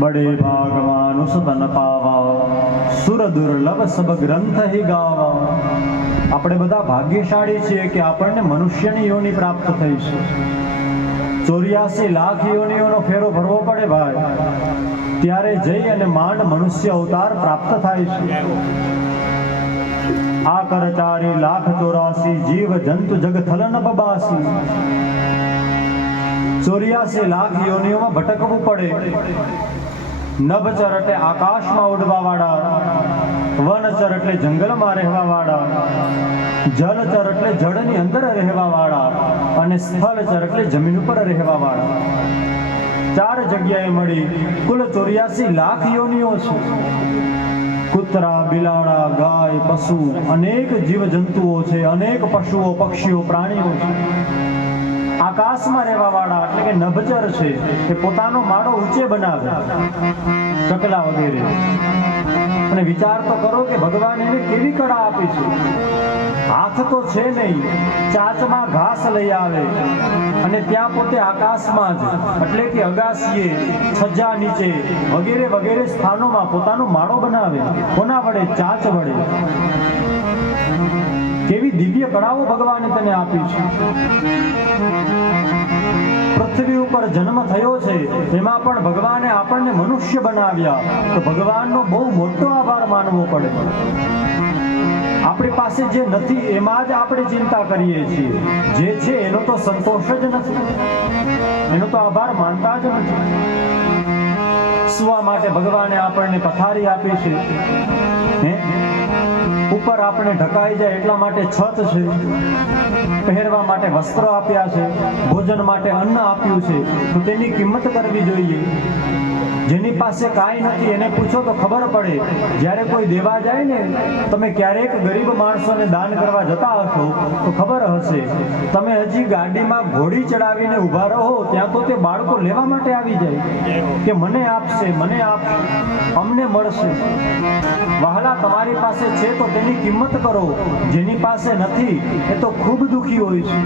बड़े भाग मानुष तन पावा सुर दुर्लभ सब ग्रंथ ही गावा। આપણે બધા ભાગ્યશાળી છીએ કે આપણને મનુષ્યની યોનિ પ્રાપ્ત થઈ છે। 84 લાખ યોનિઓનો ફેરો ભરવો પડે ભાઈ, ત્યારે જઈ અને માંડ મનુષ્ય અવતાર પ્રાપ્ત થાય છે। આ કર 4 લાખ 84 જીવ જંતુ જગ થલ ન બબાસી। 84 લાખ યોનિઓમાં ભટકવું પડે। નભચર એટલે આકાશમાં ઉડવા વાળા, વનચર એટલે જંગલમાં રહેવા વાળા, જલચર એટલે જળની અંદર રહેવા વાળા, અને સ્થળચર એટલે જમીન ઉપર રહેવા વાળા। 4 જગ્યાએ મળી કુલ 84 લાખ યોનિઓ છે। કૂતરા, બિલાડા, ગાય, પશુ, અનેક જીવજંતુઓ છે, અનેક પશુઓ, પક્ષીઓ, પ્રાણીઓ છે। આકાશમાં રહેવા વાળા એટલે કે નભચર છે, એ પોતાનો માળો ઊંચે બનાવે, ચકલા વગેરે। અને વિચાર તો કરો કે ભગવાન એને કેવી કળા આપી છે। હાથ તો છે નહીં, ચાંચમાં ઘાસ લઈ આવે અને ત્યાં પોતે આકાશમાં જ એટલે કે અગાસીએ, છજ્જા નીચે વગેરે વગેરે સ્થાનોમાં પોતાનો માળો બનાવે। કોના વડે? ચાંચ વડે। કેવી દિવ્ય કળાઓ ભગવાને તેને આપી છે। પૃથ્વી ઉપર જન્મ થયો છે, તેમાં પણ ભગવાને આપણને મનુષ્ય બનાવ્યા, તો ભગવાનનો બહુ મોટો આભાર માનવો પડે। આપણી પાસે જે નથી એમાં જ આપણે ચિંતા કરીએ છીએ, જે છે એનો તો સંતોષ જ નથી, એનો તો આભાર માનતા જ નથી। સુવા માટે ભગવાને આપણને પથારી આપી છે, ઉપર આપણે ઢકાઈ જાય એટલા માટે છત છે, પહેરવા માટે વસ્ત્ર આપ્યા છે, ભોજન માટે અન્ન આપ્યું છે, તો તેની કિંમત કરવી જોઈએ। જેની પાસે કાંઈ નથી એને પૂછો તો ખબર પડે। જ્યારે કોઈ દેવા જાય ને, તમે ક્યારેક ગરીબ માણસોને દાન કરવા જતા હશો તો ખબર હશે, તમે હજી ગાડીમાં ઘોડી ચડાવીને ઊભા રહો ત્યાં તો તે બાળકો લેવા માટે આવી જાય કે મને આપશે, મને આપશે, અમને મળશે। વહાલા, તમારી પાસે છે તો તેની કિંમત કરો, જેની પાસે નથી એ તો ખૂબ દુઃખી હોય છે।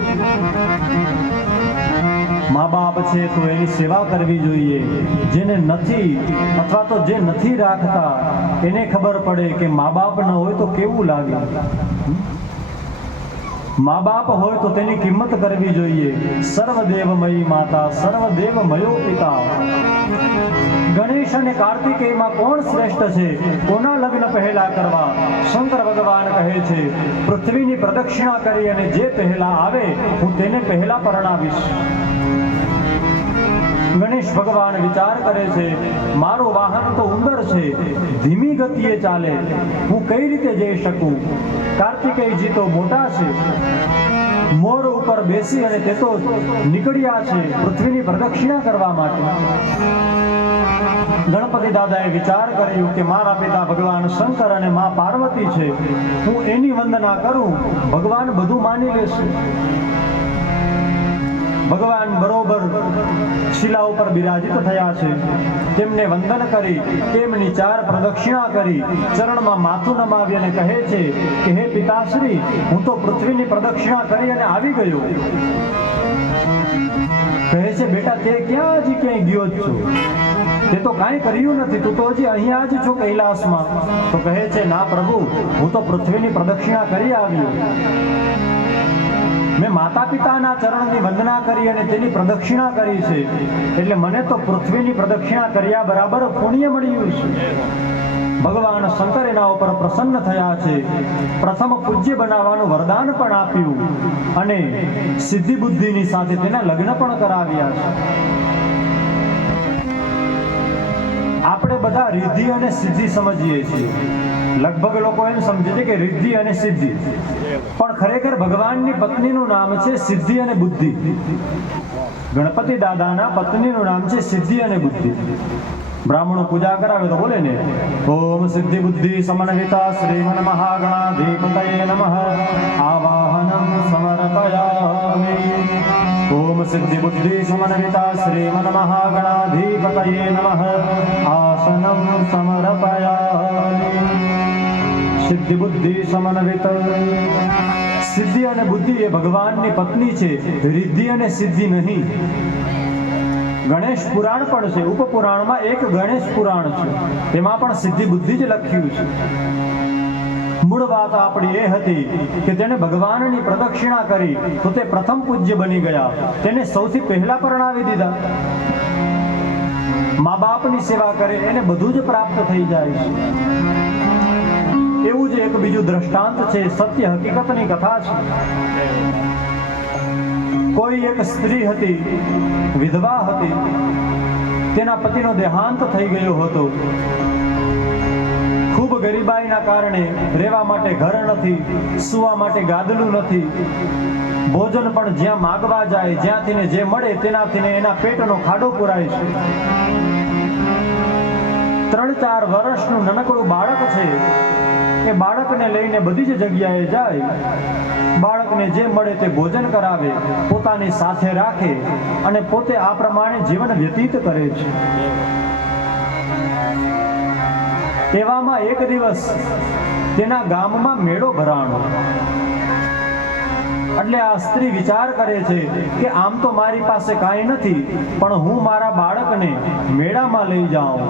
મા બાપ છે તો એની સેવા કરવી જોઈએ। જેને નથી અથવા તો જે નથી રાખતા એને ખબર પડે કે મા બાપ ન હોય તો કેવું લાગે। મા બાપ હોય તો તેની કિંમત કરવી જોઈએ। સર્વદેવમયી માતા, સર્વદેવમયો પિતા। ગણેશ અને કાર્તિકેયમાં કોણ શ્રેષ્ઠ છે? કોના લગ્ન પહેલા કરવા? શંકર ભગવાન કહે છે, પૃથ્વીની પ્રદક્ષિણા કરી અને જે પહેલા આવે હું તેને પહેલા પરણાવીશ। ગણેશ ભગવાન વિચાર કરે છે, મારું વાહન તો ઉંદર છે, ધીમી ગતિએ ચાલે, હું કઈ રીતે જઈ શકું? કાર્તિકેયજી તો મોટા છે, મોર ઉપર બેસી અને તે તો નીકળ્યા છે પૃથ્વીની પ્રદક્ષિણા કરવા માટે। ગણપતિ દાદાએ વિચાર કર્યું કે મારા પિતા ભગવાન શંકર અને મા પાર્વતી છે, હું એની વંદના કરું, ભગવાન બધું માની લેશે। ભગવાન બરોબર શિલા ઉપર બિરાજિત થયા છે, તેમને વંદન કરી, તેમની 4 પ્રદક્ષિણા કરી, ચરણમાં માથું નમાવી અને કહે છે કે હે પિતાશ્રી, હું તો પૃથ્વીની પ્રદક્ષિણા કરી અને આવી ગયો। કહે છે, બેટા તે ક્યાં હજી ક્યાંય ગયો જ છો? તે તો કાંઈ કર્યું નથી, તું તો હજી અહીંયા જ છો કૈલાસમાં। તો કહે છે, ના પ્રભુ, હું તો પૃથ્વીની પ્રદક્ષિણા કરી આવ્યો। મેં માતા પિતાના ચરણની વંદના કરી અને તેની પ્રદક્ષિણા કરી છે, એટલે મને તો પૃથ્વીની પ્રદક્ષિણા કર્યા બરાબર પુણ્ય મળ્યું છે। ભગવાન શંકર એના ઉપર પ્રસન્ન થયા છે, પ્રથમ પૂજ્ય બનાવવાનું વરદાન પણ આપ્યું અને સિદ્ધિ બુદ્ધિની સાથે તેના લગ્ન પણ કરાવ્યા છે. આપણે બધા રિદ્ધિ અને સિદ્ધિ સમજીએ છીએ. લગભગ લોકો એમ સમજે છે કે રિદ્ધિ અને સિદ્ધિ, પણ ખરેખર ભગવાનની પત્નીનું નામ છે સિદ્ધિ અને બુદ્ધિ. ગણપતિ દાદાના પત્નીનું નામ છે સિદ્ધિ અને બુદ્ધિ. બ્રાહ્મણો પૂજા કરાવે તો બોલે ને, ઓમ સિદ્ધિ બુદ્ધિ સમન્વિતા શ્રીમન મહાગણાધિપતયે નમઃ આવાહનમ સમર્પયામિ. ઓમ સિદ્ધિ બુદ્ધિ સમન્વિતા શ્રીમન મહાગણાધિપતયે નમઃ આસનમ સમર્પયામિ. સિદ્ધિ બુદ્ધિ સમન્વિત. સિદ્ધિ અને બુદ્ધિ એ ભગવાનની પત્ની છે, રિદ્ધિ અને સિદ્ધિ નહીં. ગણેશ પુરાણ પણ છે, ઉપપુરાણમાં એક ગણેશ પુરાણ છે, તેમાં પણ સિદ્ધિ બુદ્ધિ જ લખ્યું છે. મૂળ વાત આપણી એ હતી કે તેને ભગવાનની પ્રદક્ષિણા કરી તો તે પ્રથમ પૂજ્ય બની ગયા. તેને સૌથી પહેલા પરણાવી દીધા. મા બાપની સેવા કરે એને બધું જ પ્રાપ્ત થઈ જાય છે. એવું જ એક બીજું દ્રષ્ટાંત છે, સત્ય હકીકતની કથા છે. કોઈ એક સ્ત્રી હતી, વિધવા હતી. તેના પતિનો દેહાંત થઈ ગયો હતો. ખૂબ ગરીબાઈના કારણે રહેવા માટે ઘર નથી, સૂવા માટે ગાદલું નથી. ભોજન પણ જ્યાં માગવા જાય, જ્યાંથી ને જે મળે તેનાથી એના પેટનો ખાડો પુરાય છે. 3-4 વર્ષનું નાનકડું બાળક છે. એ બાળકને લઈને બધી જ જગ્યાએ જાય. બાળકને જે મળે તે ભોજન કરાવે, પોતાની સાથે રાખે અને પોતે આ પ્રમાણે જીવન વ્યતીત કરે છે. એવામાં એક દિવસ તેના ગામમાં મેળો ભરાણો. એટલે આ સ્ત્રી વિચાર કરે છે કે આમ તો મારી પાસે કાંઈ નથી, પણ હું મારા બાળકને મેળામાં લઈ જાઉં.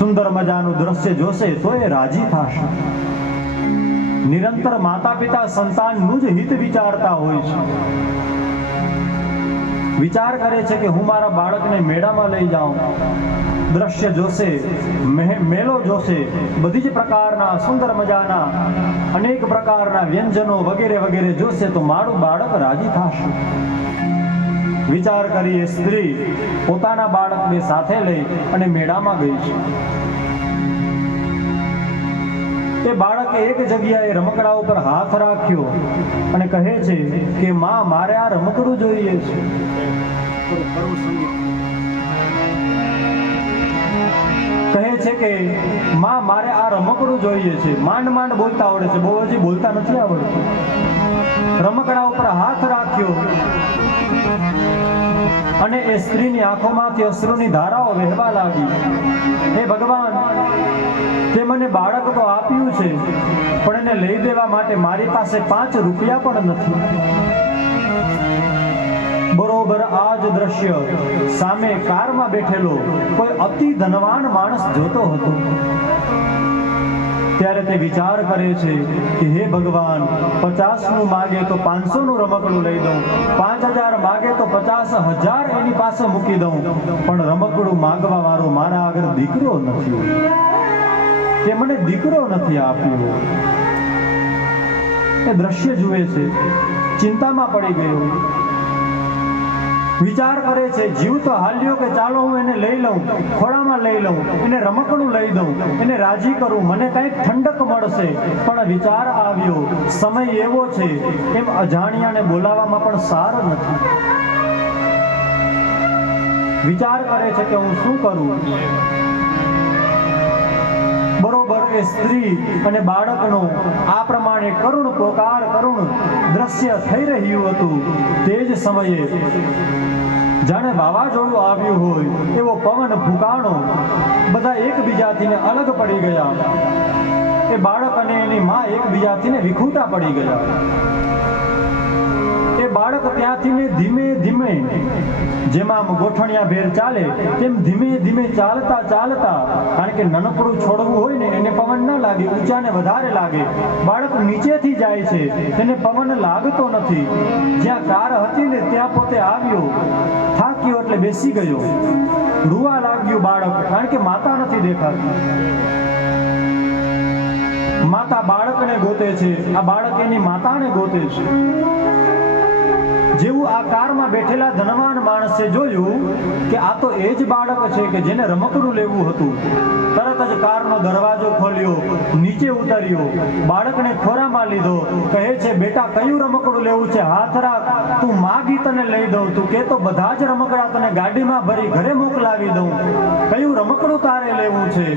સુંદર મજાનું દ્રશ્ય જોશે તો એ રાજી થશે. નિરંતર માતા પિતા સંતાનનું જ હિત વિચારતા હોય છે. વિચાર કરે છે કે હું મારા બાળકને મેળામાં લઈ જાઉં, દ્રશ્ય જોશે, મેળો જોશે, બધી જ પ્રકારના સુંદર મજાના અનેક પ્રકારના વ્યંજનો વગેરે વગેરે જોશે તો મારું બાળક રાજી થશે. વિચાર કરી એ સ્ત્રી પોતાના બાળકને સાથે લઈ અને મેળામાં ગઈ છે. એ બાળકે એક જગ્યાએ રમકડા ઉપર હાથ રાખ્યો અને કહે છે કે માં, મારે આ રમકડું જોઈએ છે. કહે છે કે માં, મારે આ રમકડું જોઈએ છે. માંડ માંડ બોલતા આવડે છે, બહુ હજી બોલતા નથી આવડતું. રમકડા ઉપર હાથ રાખ્યો અને એ સ્ત્રીની આંખોમાંથી અશ્રુની ધારાઓ વહેવા લાગી. હે ભગવાન, તે મને બાળક તો આપ્યું છે, પણ એને લઈ દેવા માટે મારી પાસે 5 રૂપિયા પણ નથી. બરોબર આ જ દ્રશ્ય સામે કારમાં બેઠેલો કોઈ અતિ ધનવાન માણસ જોતો હતો. ત્યારે તે વિચાર કરે છે કે હે ભગવાન, 50નું માગે તો 500નું રમકડું લઈ દઉં, 5000 માગે તો 50,000 એની પાસે મૂકી દઉં, પણ રમકડું માગવા વાળો મારા આગળ દીકરો નથી. તે મને દીકરો નથી આપ્યો. એ દ્રશ્ય જુએ છે, ચિંતામાં પડી ગયો. વિચાર કરે છે, જીવ તો હાલ્યો કે ચાલો હું એને લઈ લઉં, ખોળામાં લઈ લઉં, એને રમકડું લઈ દઉં, એને રાજી કરું, મને કંઈક ઠંડક મળશે. પણ વિચાર આવ્યો, સમય એવો છે, એમ અજાણ્યાને બોલાવવામાં પણ સાર નથી. વિચાર કરે છે કે હું શું કરું. બરોબર એ સ્ત્રી અને બાળકનો આ પ્રમાણે કરુણ પોકાર, કરુણ દ્રશ્ય થઈ રહ્યું હતું. તે જ સમયે જાણે વાવાઝોડું આવ્યું હોય એવો પવન ફૂંકાણો. બધા એકબીજાથી અલગ પડી ગયા. એ બાળક અને એની માં એકબીજાથી વિખૂટા પડી ગયા. એ બાળક ત્યાંથી ધીમે ધીમે, જેમાં ગોઠણિયા ભેર ચાલે તેમ ધીમે ધીમે ચાલતા ચાલતા, કારણ કે નાનકડું છોડવું હોય ને એને પવન ન લાગે, ઊંચાને વધારે લાગે. બાળક નીચેથી જાય છે, તેને પવન લાગતો નથી. જ્યાં કાર હતી ને ત્યાં પોતે આવ્યો, થાક્યો એટલે બેસી ગયો. રૂવા લાગ્યું બાળક, કારણ કે માતા નથી દેખાતી. માતા બાળકને ગોતે છે, આ બાળક એની માતાને ગોતે છે. જેવું આ કારમાં બેઠેલા ધનવાન માણસે જોયું કે આ તો એ જ બાળક છે કે જેને રમકડું લેવું હતું. તરત જ કારનો દરવાજો ખોલ્યો, નીચે ઉતાર્યો, બાળકને ખોરામાં લીધો. કહે છે, બેટા કયું રમકડું લેવું છે? હાથ રાખ, તું માગી તને લઈ દઉં. તું કે તો બધા જ રમકડા તને ગાડીમાં ભરી ઘરે મોકલાવી દઉં. કયું રમકડું તારે લેવું છે?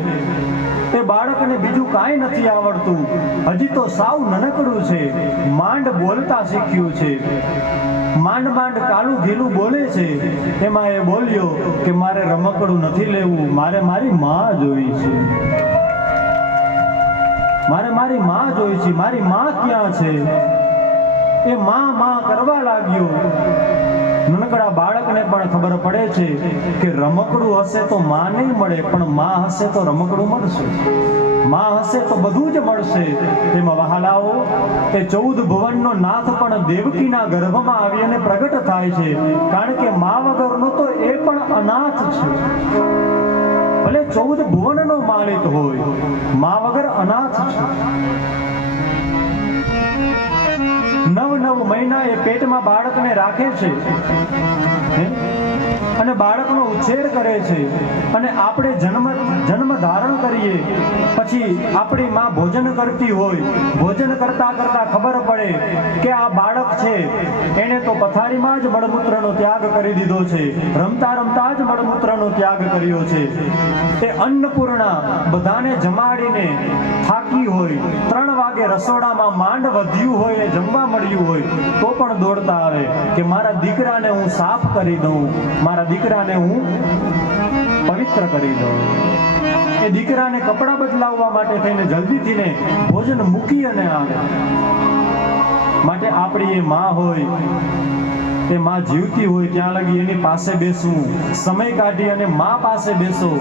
તે બાળકને બીજું કાંઈ નથી આવડતું, હજી તો સાવ નનકડું છે, માંડ બોલતા શીખ્યું છે, માંડ માંડ કાલું ઘીલું બોલે છે. એમાં એ બોલ્યો કે મારે રમકડું નથી લેવું, મારે મારી માં જોઈ છે, મારે મારી માં જોઈ છે. મારી માં ક્યાં છે? એ માં કરવા લાગ્યો. નાનકડા બાળકને પણ ખબર પડે છે કે રમકડું હશે તો માં નહીં મળે, પણ માં હશે તો રમકડું મળશે, માં હશે તો બધું જ મળશે. તેમાં વહાલાઓ, એ 14 ભુવનનો નાથ પણ દેવકીના ગર્ભમાં આવી અને પ્રગટ થાય છે, કારણ કે માં વગરનો તો એ પણ અનાથ છે. ભલે 14 ભુવનનો માલિક હોય, માં વગર અનાથ છે. 9 મહિના એ પેટમાં બાળકને રાખે છે અને બાળકનો ઉછેર કરે છે. અને આપણે જન્મ ધારણ કરીએ પછી આપણી માં ભોજન કરતી હોય, ભોજન કરતા કરતા ખબર પડે કે આ બાળક છે એને તો પથારીમાં જ મળમૂત્રનો ત્યાગ કરી દીધો છે, રમતા રમતા જ મળમૂત્રનો ત્યાગ કર્યો છે. તે અન્નપૂર્ણા બધાને જમાડીને થાકી હોય, 3 વાગે રસોડામાં માંડ વધ્યું હોય ને જમવા મળ્યું હોય તો પણ દોડતા આવે કે મારા દીકરાને હું સાફ કરી દઉં, મારા દીકરાને હું પવિત્ર કરી દઉં. એ દીકરાને કપડાં બદલાવવા માટે થઈને જલ્દીથી ને ભોજન મૂકી અને આવે. માટે આપણી એ માં હોય, તે માં જીવતી હોય ત્યાં લગી એની પાસે બેસવું, સમય કાઢી અને માં પાસે બેસો,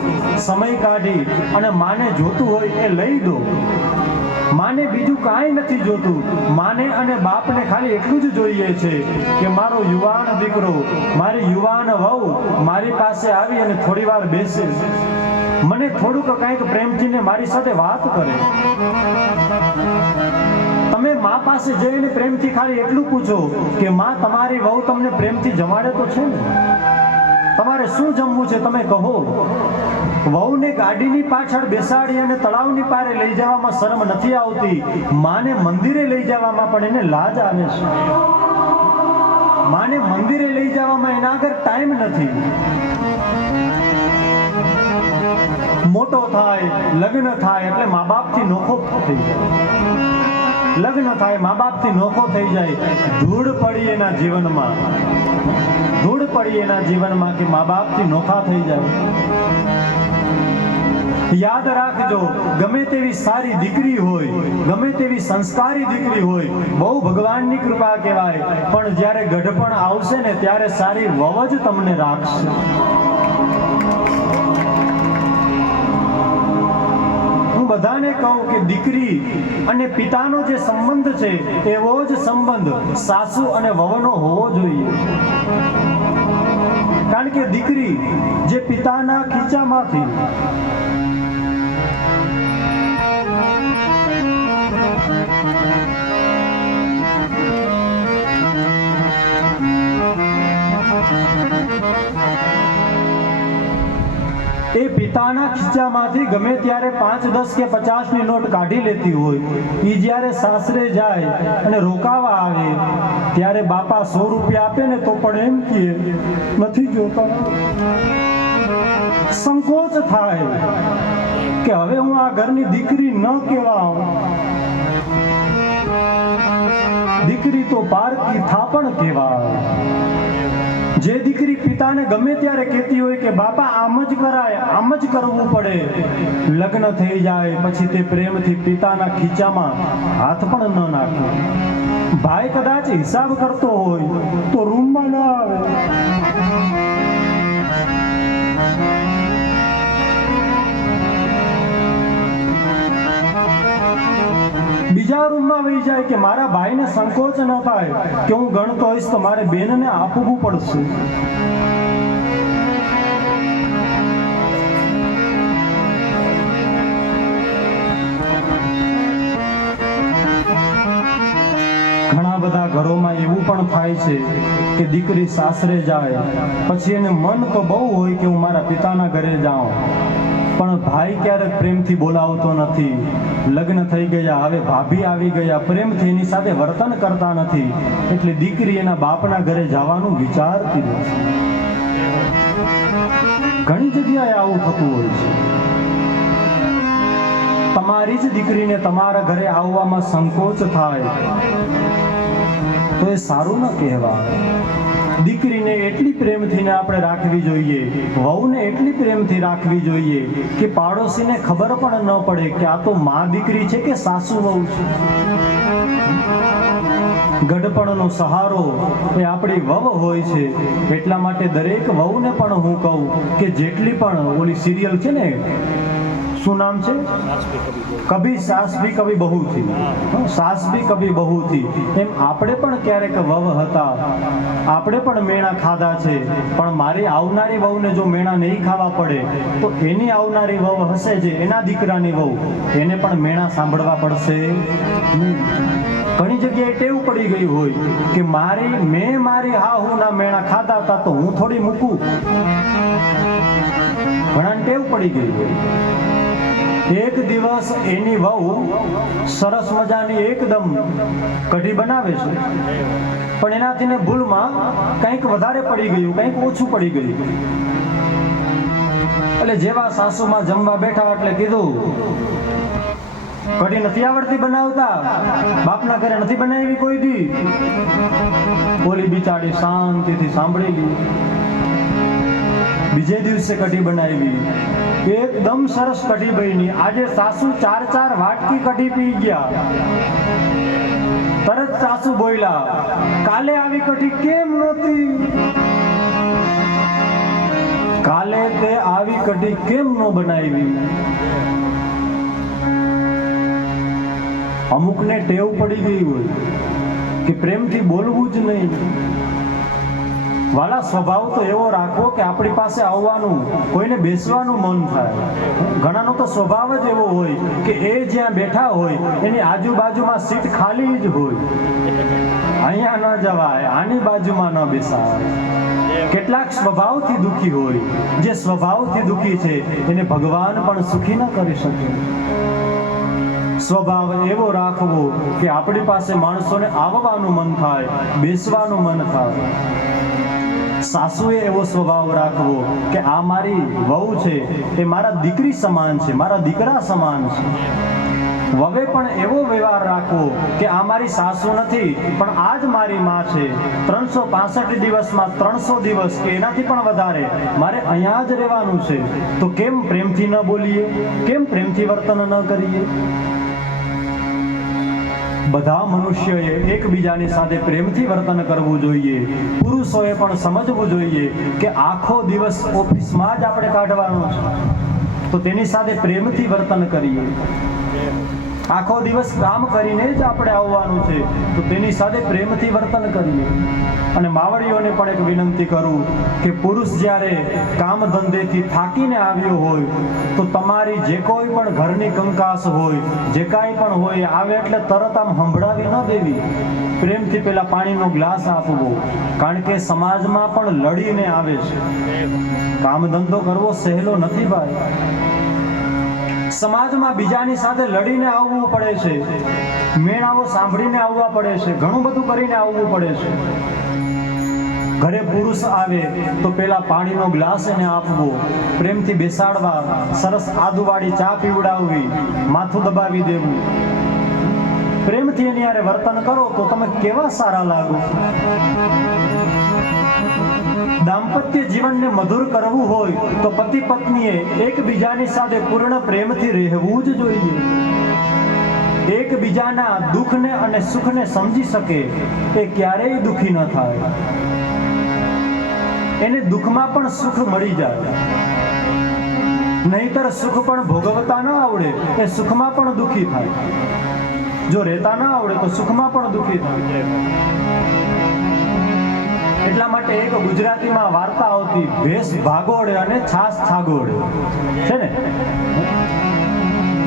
સમય કાઢી અને માને જોતું હોય એ લઈ દો. માને બીજું કાંઈ નથી જોતું, માને અને બાપને ખાલી એટલું જ જોઈએ છે કે મારો યુવાન દીકરો, મારી યુવાન વહુ મારી પાસે આવી અને થોડી વાર બેસે, મને થોડુંક કાંઈક પ્રેમથી ને મારી સાથે વાત કરે. તમે મા પાસે જઈને પ્રેમથી ખાલી એટલું પૂછો કે માં તમારી વહુ તમને પ્રેમથી જમાડે તો છે ને? તમારે શું જમવું છે તમે કહો. વહુને ગાડીની પાછળ બેસાડી અને તળાવની પારે લઈ જવામાં શરમ નથી આવતી, માને મંદિરે લઈ જવામાં પણ એને લાજ આવે છે. માને મંદિરે લઈ જવામાં એના આગળ ટાઈમ નથી. મોટો થાય, લગ્ન થાય એટલે મા બાપથી નોખો થઈ જાય. લગ્ન થાય, મા બાપથી નોખો થઈ જાય, ધૂળ પડી એના જીવનમાં, ધૂળ પડી એના જીવનમાં કે મા બાપથી નોખા થઈ જાય. યાદ રાખજો, ગમે તેવી સારી દીકરી હોય, ગમે તેવી સંસ્કારી દીકરી હોય, બહુ ભગવાનની કૃપા કહેવાય, પણ જ્યારે ગઢપણ આવશે ને ત્યારે સારી વહુ જ તમને રાખશે. હું બધાને કહું કે દીકરી અને પિતાનો જે સંબંધ છે એવો જ સંબંધ સાસુ અને વહુનો હોવો જોઈએ. કારણ કે દીકરી જે પિતાના ખીચામાંથી એ પિતાના ખીચામાંથી ગમે ત્યારે 5, 10 કે 50ની નોટ કાઢી લેતી હોય, એ જ્યારે સાસરે જાય અને રોકાવા આવે ત્યારે બાપા 100 રૂપિયા આપે ને તો પણ એમ કહે નથી જોતા. સંકોચ થાય કે હવે હું આ ઘરની દીકરી ન કહેવાઉં. દીકરી તો પારકી થાપણ કહેવાય. જે દીકરી પિતાને ગમે ત્યારે કહેતી હોય કે બાપા આમ જ કરાય, આમ જ કરવું પડે, લગ્ન થઈ જાય પછી તે પ્રેમથી પિતાના ખીચામાં હાથ પણ ન નાખે. ભાઈ કદાચ હિસાબ કરતો હોય તો રૂમમાં ન આવે. બીજા રૂમમાં વહી જાય કે મારા ભાઈને સંકોચ ન થાય કે હું ગણતો હોઈશ તો મારે બેનને આપવું પડશે. ઘરોમાં એવું પણ થાય છે કે દીકરી સાસરે જાય પછી એને મન તો બહુ હોય કે હું મારા પિતાના ઘરે જાઉં, પણ ભાઈ ક્યારેક પ્રેમથી બોલાવતો નથી. લગ્ન થઈ ગયા, હવે ભાભી આવી ગયા, પ્રેમથી એની સાથે વર્તન કરતા નથી, એટલે દીકરી એના બાપના ઘરે જવાનું વિચારતી નથી. ઘણી જગ્યાએ આવું થતું હોય છે. તમારી જ દીકરીને તમારા ઘરે આવવામાં સંકોચ થાય તો એ સારું ન કહેવાય. દીકરીને એટલી પ્રેમથી આપણે રાખવી જોઈએ, વહુને એટલી પ્રેમથી રાખવી જોઈએ કે પાડોશીને ખબર પણ ન પડે કે આ તો મા દીકરી છે કે સાસુ વહુ છે. ગઢપણનો સહારો એ આપણી વહુ હોય છે. એટલા માટે દરેક વહુને પણ હું કહું કે જેટલી પણ ઓલી સિરિયલ છે ને, શું નામ છે, કભી સાસ ભી કભી બહુ થી, સાસ ભી કભી બહુ થી, એમ આપણે પણ ક્યારેક વહુ હતા, આપણે પણ મેણા ખાધા છે, પણ મારી આવનારી વહુને જો મેણા નહીં ખાવા પડે તો એની આવનારી વહુ હશે જે એના દીકરાની વહુ, એને પણ મેણા સાંભળવા પડશે. ઘણી જગ્યાએ ટેવ પડી ગઈ હોય કે મેં મારી હાહુના મેણા ખાધા હતા તો હું થોડી મૂકું. ઘણા ટેવ પડી ગઈ હોય. એક દિવસ એની વહુ સરસ મજાની એકદમ કઢી બનાવે છે, પણ એનાથી ને ભૂલમાં કંઈક વધારે પડી ગયું, કંઈક ઓછું પડી ગયું. એટલે જેવા સાસુમાં જમવા બેઠા એટલે કીધું, કઢી નથી આવડતી બનાવતા, બાપના ઘરે નથી બનાવી કોઈ દી. ઓલી બિચારી શાંતિથી સાંભળી લી. બીજે દિવસે કઢી બનાવી, એકદમ સરસ કઢી બની. આજે સાસુ 4 વાટકી કઢી પી ગયા. તરત સાસુ બોલ્યા, કાલે આવી કઢી કેમ નહોતી? કાલે તે આવી કઢી કેમ ન બનાવી? અમુકને ટેવ પડી ગઈ હોય કે પ્રેમથી બોલવું જ નહીં. વાલા, સ્વભાવ તો એવો રાખવો કે આપણી પાસે આવવાનું, કોઈને બેસવાનું મન થાય. ઘણાનો તો સ્વભાવ જ એવો હોય કે એ જ્યાં બેઠા હોય એની આજુબાજુમાં સીટ ખાલી જ હોય. અહીંયા ન જવાય, આની બાજુમાં ન બેસાય. કેટલાક સ્વભાવથી દુઃખી હોય. જે સ્વભાવથી દુઃખી છે એને ભગવાન પણ સુખી ન કરી શકે. સ્વભાવ એવો રાખવો કે આપણી પાસે માણસોને આવવાનું મન થાય, બેસવાનું મન થાય. સાસુએ એવો સ્વભાવ રાખવો કે આ મારી વહુ છે, એ મારા દીકરી સમાન છે, મારા દીકરા સમાન છે. વવે પણ એવો વ્યવહાર રાખવો કે આ મારી સાસુ નથી, પણ આ જ મારી માં છે. 365 દિવસમાં 300 દિવસ કે એનાથી પણ વધારે મારે અહીંયા જ રહેવાનું છે. તો કેમ પ્રેમથી ન બોલીએ? કેમ પ્રેમથી વર્તન ન કરીએ? બધા મનુષ્યોએ એકબીજાની સાથે પ્રેમથી વર્તન કરવું જોઈએ. પુરુષોએ પણ સમજવું જોઈએ કે આખો દિવસ ઓફિસમાં જ આપણે કાઢવાનો છે, તો તેની સાથે પ્રેમથી વર્તન કરીએ. આખો દિવસ કામ કરીને જ આપણે આવવાનું છે, તો તેની સાથે પ્રેમથી વર્તન કરીએ. અને માવડીઓને પણ એક વિનંતી કરું કે પુરુષ જ્યારે કામ ધંધેથી થાકીને આવ્યો હોય તો તમારી જે કોઈ પણ ઘરની કંકાસ હોય, જે કાંઈ પણ હોય, આવે એટલે તરત આમ સંભળાવી ન દેવી. પ્રેમથી પેલા પાણીનો ગ્લાસ આપવો, કારણ કે સમાજમાં પણ લડીને આવે છે. કામ ધંધો કરવો સહેલો નથી ભાઈ. સમાજમાં બીજાની સાથે લડીને આવવું પડે છે, મેળાઓ સાંભળીને આવવા પડે છે, ઘણું બધું કરીને આવવું પડે છે. ઘરે પુરુષ આવે તો પેલા પાણીનો ગ્લાસ એને આપવો, પ્રેમથી બેસાડવા, સરસ આદુવાળી ચા પીવડાવવી, માથું દબાવી દેવું. પ્રેમથી એની હારે વર્તન કરો તો તમે કેવા સારા લાગો. દાંપત્ય જીવનને મધુર કરવું હોય તો પતિ પત્નીએ એકબીજાની સાથે પૂર્ણ પ્રેમથી રહેવું જ જોઈએ. એકબીજાના દુઃખને અને સુખને સમજી શકે, એ ક્યારેય દુઃખી ન થાય. એને દુઃખમાં પણ સુખ મળી જાય. નહીતર સુખ પણ ભોગવતા ન આવડે, એ સુખમાં પણ દુઃખી થાય. જો રહેતા ન આવડે તો સુખમાં પણ દુઃખી થાય. એટલા માટે એક ગુજરાતીમાં વાર્તા આવતી, ભેંસ ભાગોળે અને છાસ છાગોળે, છે ને?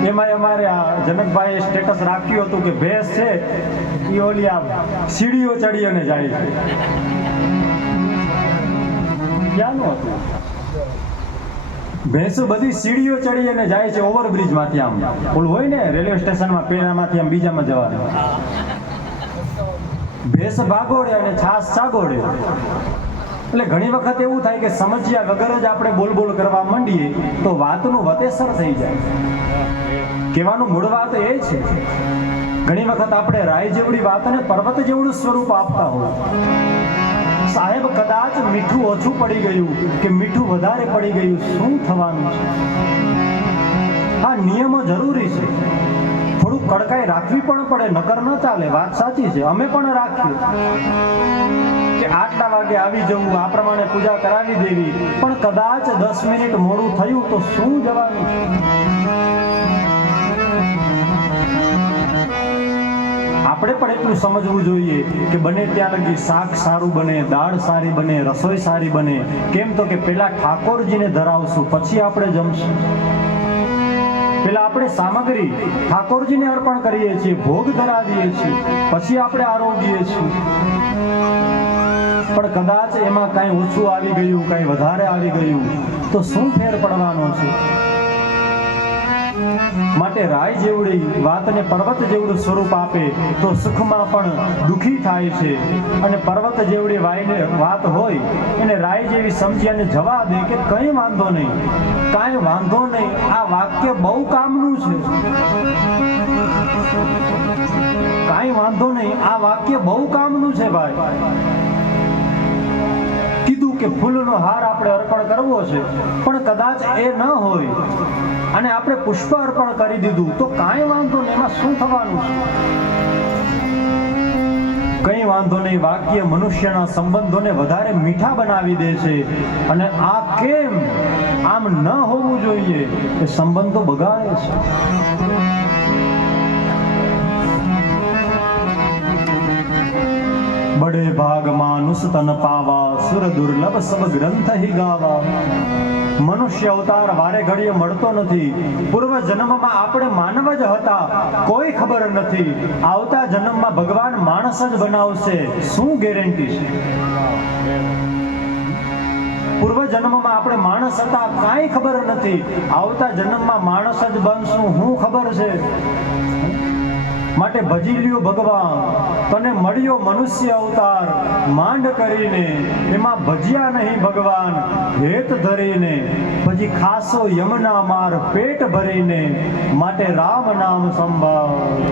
એમાં અમારે આ જનકભાઈએ સ્ટેટસ રાખ્યું હતું કે ભેંસ છે એ ઓલી આ સીડીઓ ચડી અને જાય છે. ક્યાંનું હતું? ભેંસો બધી સીડીઓ ચડી અને જાય છે ઓવરબ્રિજ માંથી. આમ ઓલું હોય ને રેલવે સ્ટેશનમાં પેલામાંથી આમ બીજામાં જવાનું. ભેંસ ભાગોડે અને છાસ સાગોડે. એટલે ઘણી વખત એવું થાય કે સમજ્યા વગર જ આપણે બોલ કરવા માંડીએ તો વાતનું વતેસર થઈ જાય. કહેવાનું મૂળ વાત એ છે, ઘણી વખત આપણે રાય જેવડી વાતને પર્વત જેવડું સ્વરૂપ આપતા હોય. સાહેબ કદાચ મીઠું ઓછું પડી ગયું કે મીઠું વધારે પડી ગયું, શું થવાનું છે? આ નિયમો જરૂરી છે. થોડુંક કડકાઈ રાખવી પણ પડે, નકર ન ચાલે. વાત સાચી છે, અમે પણ રાખીએ કે આટલા વાગે આવી જવું, આ પ્રમાણે પૂજા કરાવી દેવી. પણ કદાચ 10 મિનિટ મોડું થયું તો શું જવાનું છે? આપણે પણ એટલું સમજવું જોઈએ કે બને ત્યાં લગી શાક સારું બને, દાળ સારી બને, રસોઈ સારી બને. કેમ તો કે પેલા ઠાકોરજીને ધરાવશું, પછી આપણે જમશું. પેલા આપણે સામગ્રી ઠાકોરજીને અર્પણ કરીએ છીએ, ભોગ ધરાવીએ છીએ, પછી આપણે આરોગીએ છીએ. પણ કદાચ એમાં કાંઈ ઓછું આવી ગયું, કાંઈ વધારે આવી ગયું તો શું ફેર પડવાનો છે? માટે રાય જેવડી વાતને પર્વત જેવડું સ્વરૂપ આપે તો સુખમાં પણ દુઃખી થાય છે. અને પર્વત જેવડી વાત હોય એને રાય જેવી સમજી અને જવા દે કે કંઈ વાંધો નહીં, કાંઈ વાંધો નહીં, આ વાક્ય બહુ કામનું છે. કાંઈ વાંધો નહીં, આ વાક્ય બહુ કામનું છે ભાઈ. કીધું કે ફૂલનો હાર આપણે અર્પણ કરવો છે, પણ કદાચ એ ન હોય અને આપણે પુષ્પ અર્પણ કરી દીધું તો કાંઈ વાંધો નહીં, એમાં શું થવાનું છે? કંઈ વાંધો નહીં. વાક્ય મનુષ્યના સંબંધોને વધારે મીઠા બનાવી દે છે. અને આ કેમ? આમ ન હોવું જોઈએ. એ સંબંધો બગાડે છે. બડે ભાગ માનુષ તન પાવા, સુર દુર્લભ સબ ગ્રંથ હી ગાવા. મનુષ્ય અવતાર વારે ઘડીએ મળતો નથી. પૂર્વ જન્મમાં આપણે માનવ જ હતા, કોઈ ખબર નથી. આવતા જન્મમાં ભગવાન માણસ જ બનાવશે, શું ગેરંટી છે? પૂર્વ જન્મમાં આપણે માણસ હતા, કાંઈ ખબર નથી. આવતા જન્મમાં માણસ જ બનશું, શું ખબર છે? માટે ભજી લ્યો ભગવાન, તને મળ્યો મનુષ્ય અવતાર. માંડ કરીને એમાં ભજ્યા નહીં ભગવાન, હેત ધરીને પછી ખાસો યમના માર પેટ ભરીને. માટે રામ નામ સંભાળ.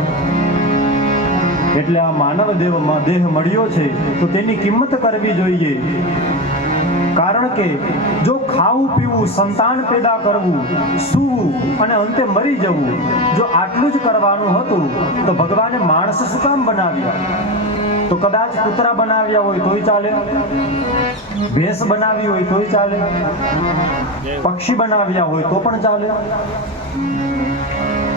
એટલે આ માનવ દેહ મળ્યો છે તો તેની કિંમત કરવી જોઈએ. કારણ કે જો ખાવું પીવું, સંતાન પેદા કરવું, સૂવું અને અંતે મરી જવું, જો આટલું જ કરવાનું હતું તો ભગવાને માણસ શું કામ બનાવ્યા? તો કદાચ કૂતરા બનાવ્યા હોય તોય ચાલે, ભેંસ બનાવી હોય તોય ચાલે, પક્ષી બનાવ્યા હોય તો પણ ચાલે.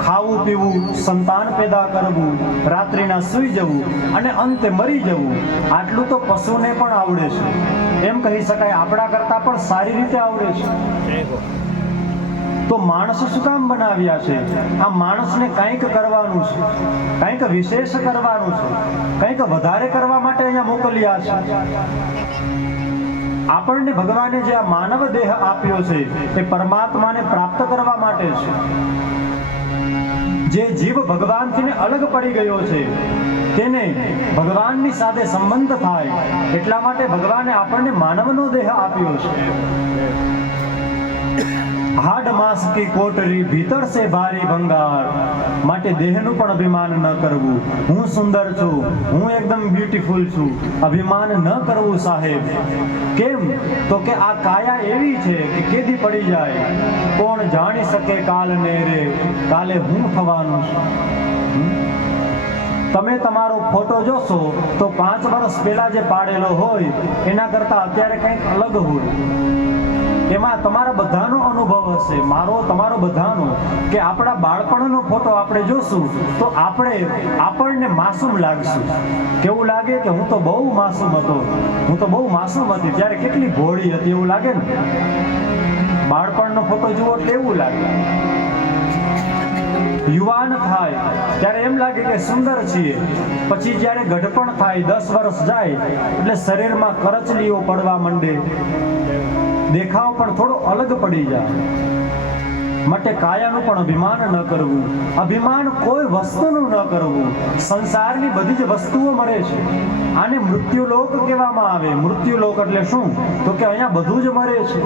ખાવું પીવું, સંતાન પેદા કરવું, રાત્રિના સૂઈ જવું અને અંતે મરી જવું, આટલું તો પશુને પણ આવડે છે. એમ કહી શકાય આપણા કરતા પણ સારી રીતે આવડે છે. તો માણસ શું કામ બનાવ્યા છે? આ માણસને કંઈક કરવાનું છે, કંઈક વિશેષ કરવાનું છે, કંઈક વધારે કરવા માટે અહીંયા મોકલ્યા છે. આપણને ભગવાને જે આ માનવ દેહ આપ્યો છે એ પરમાત્માને પ્રાપ્ત કરવા માટે છે. જે જીવ ભગવાનથી અલગ પડી ગયો છે તેને ભગવાનની સાથે સંબંધ થાય, એટલા માટે ભગવાને આપણને માનવનો દેહ આપ્યો છે. હાડ માંસ કી કોટરી, ભીતર સે ભારી ભંગાર. માટે દેહનું પણ અભિમાન ન કરવું. હું સુંદર છું, હું એકદમ બ્યુટીફુલ છું, અભિમાન ન કરવું સાહેબ. કેમ તો કે આ કાયા એવી છે કે કેદી પડી જાય. કોણ જાણી શકે કાલને રે, કાલે હું થવાનું છું. તમે તમારો ફોટો જોશો તો 5 વર્ષ પહેલા જે પાડેલો હોય એના કરતા અત્યારે કંઈક અલગ હોય. એમાં તમારા બધાનો અનુભવ હશે, મારો, તમારો બધાનો. કે આપણા બાળપણનો ફોટો આપણે જોશું તો આપણને માસૂમ લાગશું. કેવું લાગે કે હું તો બહુ માસૂમ હતો, હું તો બહુ માસૂમ હતી, ત્યારે કેટલી ભોળી હતી, એવું લાગે ને. બાળપણનો ફોટો જુઓ એટલે એવું લાગે. યુવાન થાય ત્યારે એમ લાગે કે સુંદર છીએ, પછી જ્યારે ગઢપણ થાય 10 વર્ષ જાય એટલે શરીરમાં કરચલીઓ પડવા માંડે, દેખાવ પણ થોડો અલગ પડી જાય. માટે કાયાનું પણ અભિમાન ન કરવું, અભિમાન કોઈ વસ્તુનું ન કરવું. સંસારની બધી જ વસ્તુઓ મળે છે, આને મૃત્યુલોક કહેવામાં આવે. મૃત્યુલોક એટલે શું? તો કે અહીંયા બધું જ મળે છે.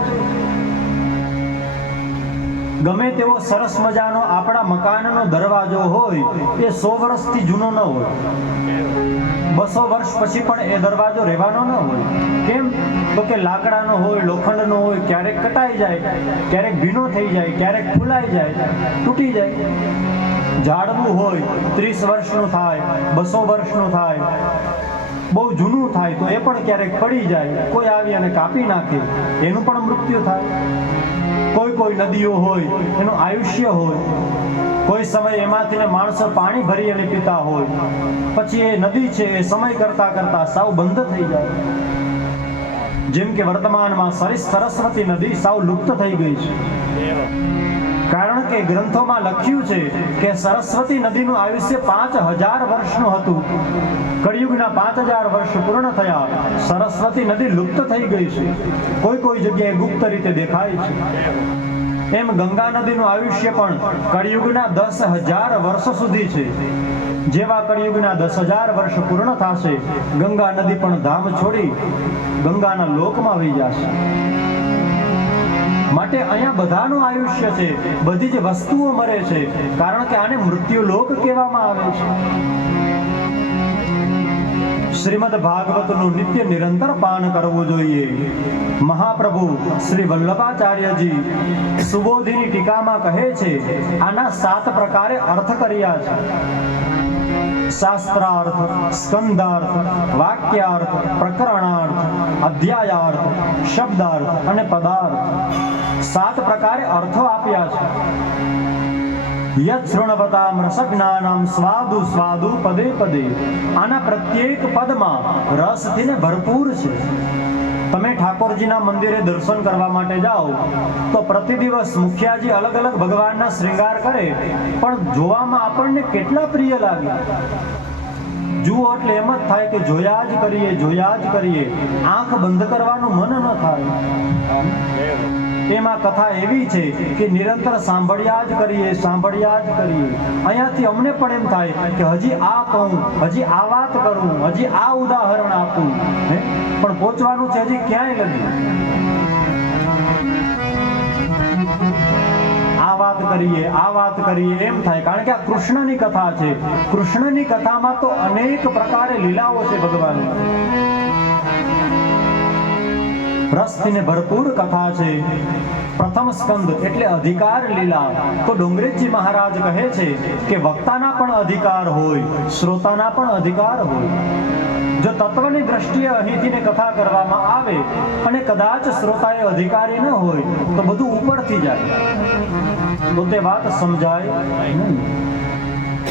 ગમે તેવો સરસ મજાનો આપણા મકાનનો દરવાજો હોય એ 100 વર્ષથી જૂનો ન હોય, 200 વર્ષ પછી પણ એ દરવાજો રહેવાનો ન હોય. કેમ? તો કે લાકડાનો હોય, લોખંડનો હોય, ક્યારેક કટાઈ જાય, ક્યારેક ભીનો થઈ જાય, ક્યારેક ફૂલાઈ જાય, તૂટી જાય. ઝાડવું હોય 30 વર્ષનું થાય, 200 વર્ષનું થાય, બહુ જૂનું થાય તો એ પણ ક્યારેક પડી જાય, કોઈ આવી અને કાપી નાખે, એનું પણ મૃત્યુ થાય. કોઈ નદીઓ હોય એનું આયુષ્ય હોય, કોઈ સમય એમાંથી માણસો પાણી ભરી અને પીતા હોય, પછી એ નદી છે એ સમય કરતા કરતા સાવ બંધ થઈ જાય. જેમ કે વર્તમાનમાં સરસ્વતી નદી સાવ લુપ્ત થઈ ગઈ છે, કારણ કે ગ્રંથોમાં લખ્યું છે કે સરસ્વતી નદીનું આયુષ્ય 5000 વર્ષનું હતું. કળિયુગના 5000 વર્ષ પૂર્ણ થયા, સરસ્વતી નદી લુપ્ત થઈ ગઈ છે. કોઈ જગ્યાએ ગુપ્ત રીતે દેખાય છે. એમ ગંગા નદીનું આયુષ્ય પણ કળિયુગના 10,000 વર્ષ સુધી છે. જેવા કળિયુગના 10,000 વર્ષ પૂર્ણ થશે, ગંગા નદી પણ ધામ છોડી ગંગાના લોકમાં વહી જશે. માટે અહીંયા બધાનું આયુષ્ય છે, બધી જ વસ્તુઓ મરે છે, કારણ કે આને મૃત્યુલોક કહેવામાં આવે છે. શ્રીમદ ભાગવતનું નિત્ય નિરંતર પાન કરવું જોઈએ. મહાપ્રભુ શ્રી વલ્લભાચાર્યજી સુબોધીની ટીકામાં કહે છે, આના 7 પ્રકારે અર્થ કર્યા છે. શાસ્ત્રાર્થ, સ્કંદાર્થ, વાક્યાર્થ, પ્રકરણાર્થ, અધ્યાયાર્થ, શબ્દાર્થ અને પદાર્થ. 7 પ્રકારે અર્થો આપ્યા છે. યત શૃણવતામ રસજ્ઞાનામ સ્વાદુ સ્વાદુ પદે પદે. આના પ્રત્યેક પદમાં રસથી ને ભરપૂર છે. તમે ઠાકોરજીના મંદિરે દર્શન કરવા માટે જાઓ તો પ્રતિ દિવસ મુખિયાજી અલગ અલગ ભગવાનના શ્રૃંગાર કરે, પણ જોવામાં આપણને કેટલા પ્રિય લાગે. જુઓ એટલે એમ જ થાય કે જોયા જ કરીએ, આંખ બંધ કરવાનું મન ન થાય. એમાં કથા એવી છે કે નિરંતર સાંભળ્યા જ કરીએ. અહીંયાથી અમને પણ એમ થાય કે હજી આ કહું, હજી આ વાત કરું, હજી આ ઉદાહરણ આપું, પણ પહોંચવાનું છે હજી ક્યાંય નથી. આ વાત કરીએ એમ થાય, કારણ કે આ કૃષ્ણની કથા છે. કૃષ્ણની કથામાં તો અનેક પ્રકારે લીલાઓ છે ભગવાન. રસથી ને ભરપૂર કથા છે. પ્રથમ સ્કંદ એટલે અધિકાર લીલા. તો ડોંગરેજી મહારાજ કહે છે કે વક્તાના પણ અધિકાર હોય, શ્રોતાના પણ અધિકાર હોય. જો તત્વની દ્રષ્ટિએ અહીંથી કથા કરવામાં આવે અને કદાચ શ્રોતાએ અધિકારી ન હોય તો બધું ઉપરથી જાય, તો તે વાત સમજાય નહીં.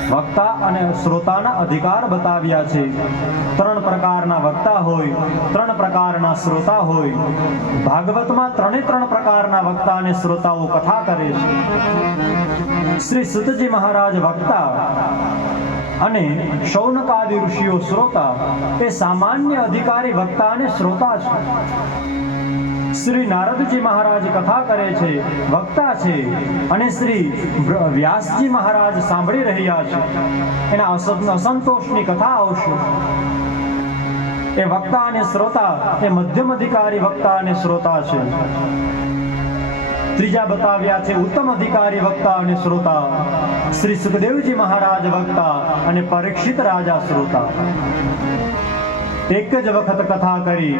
વક્તા અને શ્રોતાના અધિકાર બતાવ્યા છે. 3 પ્રકારના વક્તા હોય, 3 પ્રકારના શ્રોતા હોય. ભાગવતમાં 3 પ્રકારના વક્તા અને શ્રોતાઓ કથા કરે છે. શ્રી સુતજી મહારાજ વક્તા અને શૌનકાદિ ઋષિઓ શ્રોતા. એ સામાન્ય અધિકારી વક્તા અને શ્રોતા છે. શ્રી નારદજી મહારાજ કથા કરે છે, વક્તા છે, અને શ્રી વ્યાસજી મહારાજ સાંભળી રહ્યા છે. એના અસંતોષની કથા આવશે. એ વક્તા અને શ્રોતા એ મધ્યમ અધિકારી વક્તા અને શ્રોતા છે. ત્રીજા બતાવ્યા છે ઉત્તમ અધિકારી વક્તા અને શ્રોતા. શ્રી સુખદેવજી મહારાજ વક્તા અને પરીક્ષિત રાજા શ્રોતા. એક જ વખત કથા કરી,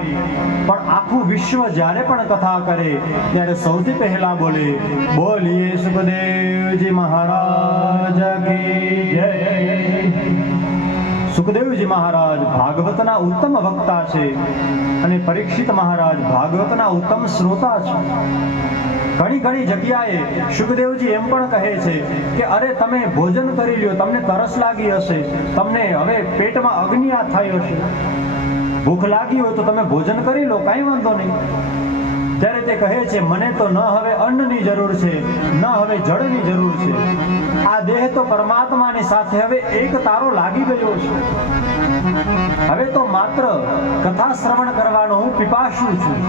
પણ આખું વિશ્વ જ્યારે પણ કથા કરે ત્યારે સૌથી પહેલા બોલીએ સુખદેવજી મહારાજ કી જય. સુખદેવજી મહારાજ ભાગવતના ઉત્તમ વક્તા છે અને પરીક્ષિત મહારાજ ભાગવતના ઉત્તમ શ્રોતા છે. ઘણી જગ્યાએ સુખદેવજી એમ પણ કહે છે કે અરે તમે ભોજન કરી લ્યો, તમને તરસ લાગી હશે, તમને હવે પેટમાં અગ્નિ થઈ હશે, ભૂખ લાગી હોય તો તમે ભોજન કરી લો, કાંઈ વાંધો નહીં. ત્યારે તે કહે છે, મને તો ન હવે અન્નની જરૂર છે, ન હવે જળની જરૂર છે. આ દેહ તો પરમાત્માની સાથે હવે એક તારો લાગી ગયો છે. હવે તો માત્ર કથા શ્રવણ કરવાનો હું પીપાસુ છું.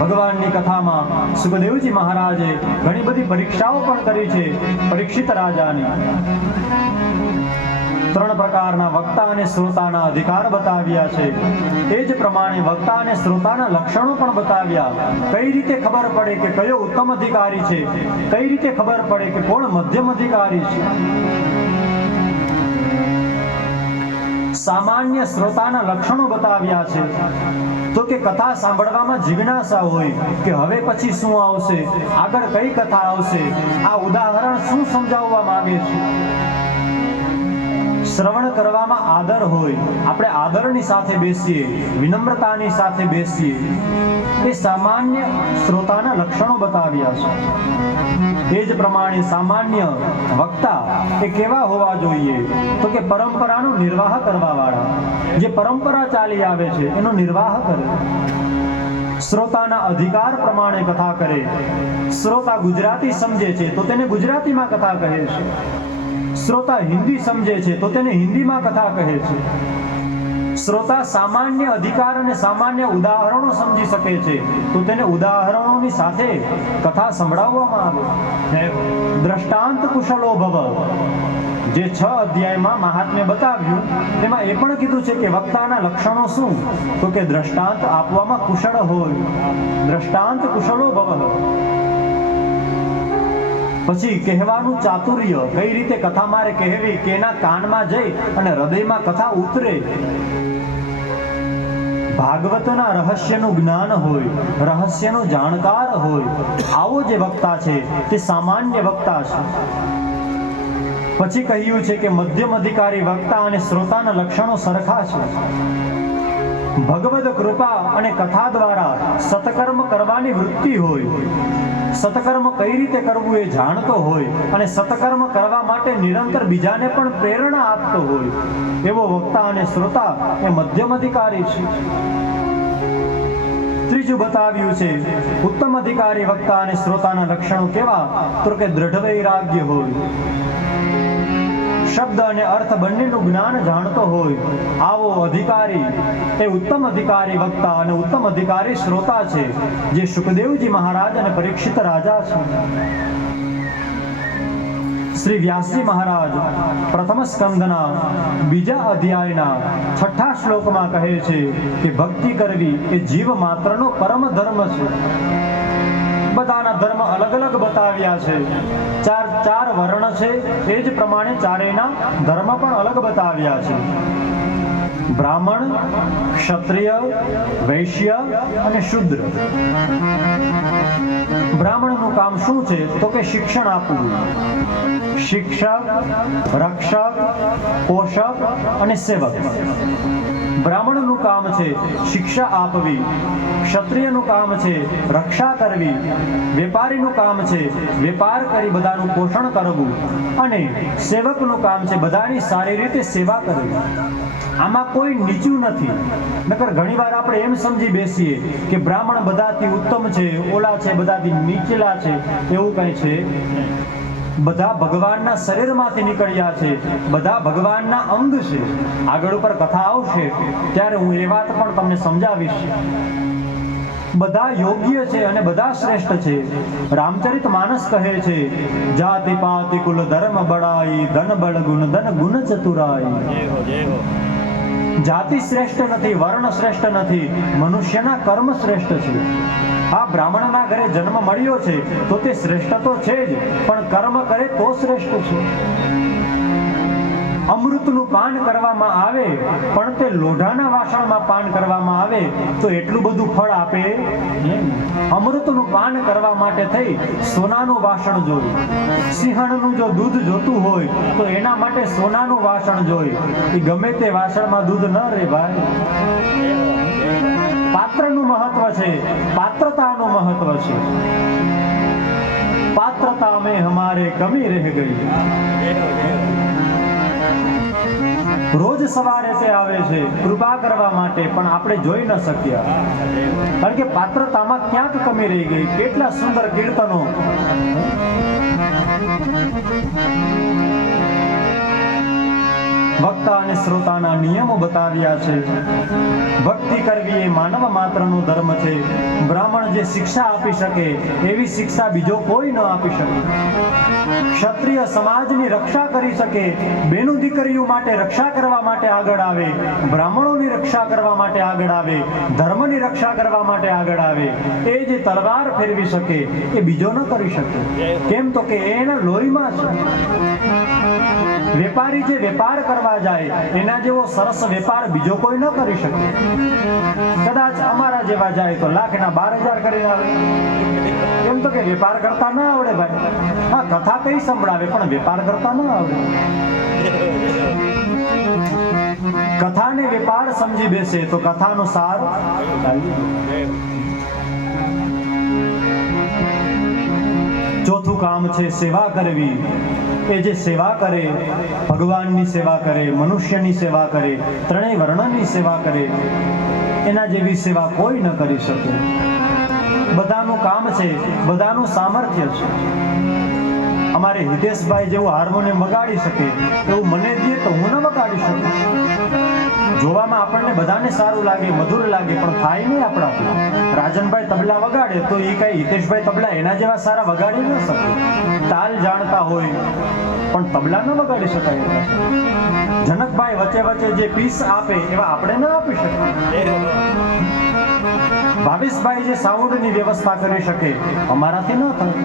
ભગવાનની કથામાં સુખદેવજી મહારાજે ઘણી બધી પરીક્ષાઓ પણ કરી છે પરીક્ષિત રાજાની. 3 પ્રકારના વક્તા અને શ્રોતાના અધિકાર બતાવ્યા છે. એ જ પ્રમાણે વક્તા અને શ્રોતાના લક્ષણો પણ બતાવ્યા. કઈ રીતે ખબર પડે કે કયો ઉત્તમ અધિકારી છે, કઈ રીતે ખબર પડે કે કોણ મધ્યમ અધિકારી છે. સામાન્ય શ્રોતાના લક્ષણો બતાવ્યા છે. તો કે કથા સાંભળવામાં જિજ્ઞાસા હોય કે હવે પછી શું આવશે, આગળ કઈ કથા આવશે, આ ઉદાહરણ શું સમજાવવા માંગે છે. શ્રવણ કરવામાં આદર હોય, આપણે આદરની સાથે બેસીએ, વિનમ્રતાની સાથે બેસીએ. એ સામાન્ય શ્રોતાના લક્ષણો બતાવ્યા છે. એ જ પ્રમાણે સામાન્ય વક્તા એ કેવા હોવા જોઈએ, તો કે પરંપરાનો નિર્વાહ કરવા વાળા, જે પરંપરા ચાલી આવે છે એનો નિર્વાહ કરે. શ્રોતાના અધિકાર પ્રમાણે કથા કરે. શ્રોતા ગુજરાતી સમજે છે તો તેને ગુજરાતીમાં કથા કહે છે. શ્રોતા હિન્દી સમજે છે તો તેને હિન્દીમાં કથા કહે છે. શ્રોતા સામાન્ય અધિકાર અને સામાન્ય ઉદાહરણો સમજી શકે છે તો તેને ઉદાહરણોની સાથે કથા સંભળાવવામાં આવે. દ્રષ્ટાંત કુશલો ભવ, જે 6 અધ્યાયમાં મહાત્મ્ય બતાવ્યું તેમાં એ પણ કીધું છે કે વક્તાના લક્ષણો શું, તો કે દ્રષ્ટાંત આપવામાં કુશળ હોય. દ્રષ્ટાંત કુશલો ભવ. પછી કહેવાનું ચાતુર્ય, કઈ રીતે કથા મારે કહેવી કે એના કાનમાં જઈ અને હૃદયમાં કથા ઉતરે. ભાગવતના રહસ્યનું જ્ઞાન હોય, રહસ્યનો જાણકાર હોય, આવો જે વક્તા છે તે સામાન્ય વક્તા છે. પછી કહ્યું છે કે મધ્યમ અધિકારી વક્તા અને શ્રોતાના લક્ષણો સરખા છે. ભગવદ કૃપા અને કથા દ્વારા સત્કર્મ કરવાની વૃત્તિ હોય, સત્કર્મ કઈ રીતે કરવું એ જાણતો હોય અને સત્કર્મ કરવા માટે નિરંતર બીજાને પણ પ્રેરણા આપતો હોય, એવો વક્તા અને શ્રોતા એ મધ્યમ અધિકારી છે. ત્રીજું બતાવ્યું છે ઉત્તમ અધિકારી વક્તા અને શ્રોતાના લક્ષણો કેવા, તો કે દ્રઢ વૈરાગ્ય હોય, શબ્દ અને અર્થ બંનેનું જ્ઞાન જાણતો હોય. આવો અધિકારી એ ઉત્તમ અધિકારી વક્તા અને ઉત્તમ અધિકારી શ્રોતા છે, જે સુખદેવજી મહારાજ અને પરીક્ષિત રાજા છે. શ્રી વ્યાસજી મહારાજ પ્રથમ સ્કંદના 2 અધ્યાયના 6 શ્લોકમાં કહે છે કે ભક્તિ કરવી એ જીવ માત્રનો પરમ ધર્મ છે. બધાના ધર્મ અલગ અલગ બતાવ્યા છે. ચાર વર્ણ છે, એ જ પ્રમાણે ચારેયના ધર્મ પણ અલગ બતાવ્યા છે. બ્રાહ્મણ, ક્ષત્રિય, વૈશ્ય અને શૂદ્ર. બ્રાહ્મણનું કામ શું છે, તો કે શિક્ષણ આપવું. શિક્ષક, રક્ષક, પોષક અને સેવક. બ્રાહ્મણનું કામ છે શિક્ષા આપવી, ક્ષત્રિયનું કામ છે રક્ષા કરવી, વેપારીનું કામ છે વેપાર કરી બધાનું પોષણ કરવું, અને સેવકનું કામ છે બધાની સારી રીતે સેવા કરવી. આમાં કોઈ નીચું નથી. નકર ઘણીવાર આપણે એમ સમજી બેસીએ કે બ્રાહ્મણ બધાથી ઉત્તમ છે, ઓલા છે બધાથી નીચેલા છે, એવું કંઈ છે. બધા ભગવાનના શરીરમાંથી નીકળ્યા છે, બધા ભગવાનના અંગ છે. આગળ ઉપર કથા આવશે ત્યારે હું એ વાત પણ તમને સમજાવીશ. બધા યોગ્ય છે અને બધા શ્રેષ્ઠ છે. રામચરિત માનસ કહે છે, જાતિ પાતિ કુલ ધર્મ બળાઈ, ધન બળ ગુણ ધન ગુણ ચતુરાઈ. જાતિ શ્રેષ્ઠ નથી, વર્ણ શ્રેષ્ઠ નથી, મનુષ્યના કર્મ શ્રેષ્ઠ છે. આ બ્રાહ્મણના ઘરે જન્મ મળ્યો છે તો તે શ્રેષ્ઠ તો છે જ, પણ કર્મ કરે તો શ્રેષ્ઠ છે. અમૃતનું પાન કરવામાં આવે પણ તે લોઢાના વાસણમાં પાન કરવામાં આવે તો એટલું બધું ફળ આપે. અમૃતનું પાન કરવા માટે થઈ સોનાનું વાસણ જોઈએ. સિંહણનું જો દૂધ જોતું હોય તો એના માટે સોનાનું વાસણ જોઈએ. એ ગમે તે વાસણમાં દૂધ ન રહે ભાઈ. પાત્રનું મહત્વ છે, પાત્રતાનું મહત્વ છે. પાત્રતા में हमारे कमी रह गई. રોજ સવારે તે આવે છે કૃપા કરવા માટે, પણ આપણે જોઈ ન શક્યા કારણ કે પાત્રતામાં ક્યાંક કમી રહી ગઈ. કેટલા સુંદર કીર્તનો વક્તા અને શ્રોતાના નિયમો બતાવ્યા છે. ભક્તિ કરવી એ માનવ માત્રનો ધર્મ છે. બ્રાહ્મણ જે શિક્ષા આપી શકે એવી શિક્ષા બીજો કોઈ ન આપી શકે. ક્ષત્રિય સમાજની રક્ષા કરી શકે, બેનું દીકરીઓ માટે રક્ષા કરવા માટે આગળ આવે, બ્રાહ્મણોની રક્ષા કરવા માટે આગળ આવે, ધર્મની રક્ષા કરવા માટે આગળ આવે. એ જે તલવાર ફેરવી શકે એ બીજો ન કરી શકે. કેમ તો કે એના લોહીમાં છે. વેપારી જે વેપાર કરવા જાય એના જેવો સરસ વેપાર બીજો કોઈ ન કરી શકે. કદાચ અમારા જેવા જાય તો લાખના 12,000 કરીને આવે. કેમ તો કે વેપાર કરતા ના આવડે ભાઈ. હા, કથા કઈ સંભળાવે પણ વેપાર કરતા ના આવડે. કથાને વેપાર સમજી બેસે તો કથાનો સાર. ચોથું કામ છે સેવા કરવી. એ જે સેવા કરે, ભગવાનની સેવા કરે, મનુષ્યની સેવા કરે, ત્રણેય વર્ણની સેવા કરે, એના જેવી સેવા કોઈ ન કરી શકે. બધાનું કામ છે, બધાનું સામર્થ્ય છે. અમારે હિતેશભાઈ જેવું હાર્મોનિયમ વગાડી શકે એવું મને દે તો હું ન વગાડી શકું. જોવામાં આપણને બધાને સારું લાગે, મધુર લાગે, પણ થાય નહીં આપણાથી. રાજનભાઈ તબલા વગાડે તો એ કઈ હિતેશભાઈ તબલા એના જેવા સારા વગાડી ન શકે. તાલ જાણતા હોય પણ તબલા ન વગાડી શકાય. જનકભાઈ વચ્ચે વચ્ચે જે પીસ આપે એવા આપણે ન આપી શકીએ. ભાવેશભાઈ જે સાઉન્ડની વ્યવસ્થા કરી શકે અમારાથી ન થાય.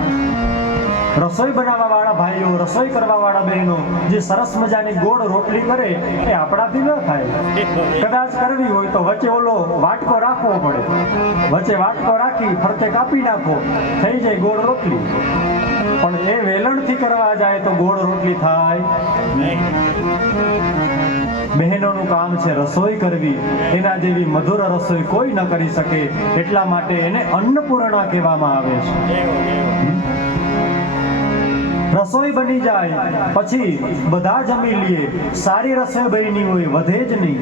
રસોઈ બનાવવા વાળા ભાઈઓ, રસોઈ કરવા વાળા બહેનો જે સરસ મજાની ગોળ રોટલી કરે એ આપણાથી ન થાય. કદાચ કરવી હોય તો વચ્ચે ઓલો વાટકો રાખવો પડે. વચ્ચે વાટકો રાખી ફરતે કાપી નાખો, થઈ જાય ગોળ રોટલી. પણ એ વેલણથી કરવા જાય તો ગોળ રોટલી થાય. બહેનોનું કામ છે રસોઈ કરવી. એના જેવી મધુર રસોઈ કોઈ ન કરી શકે. એટલા માટે એને અન્નપૂર્ણા કહેવામાં આવે છે. રસોઈ બની જાય પછી બધા જમી લઈએ, સારી રસોઈ બની હોય વધે જ નહીં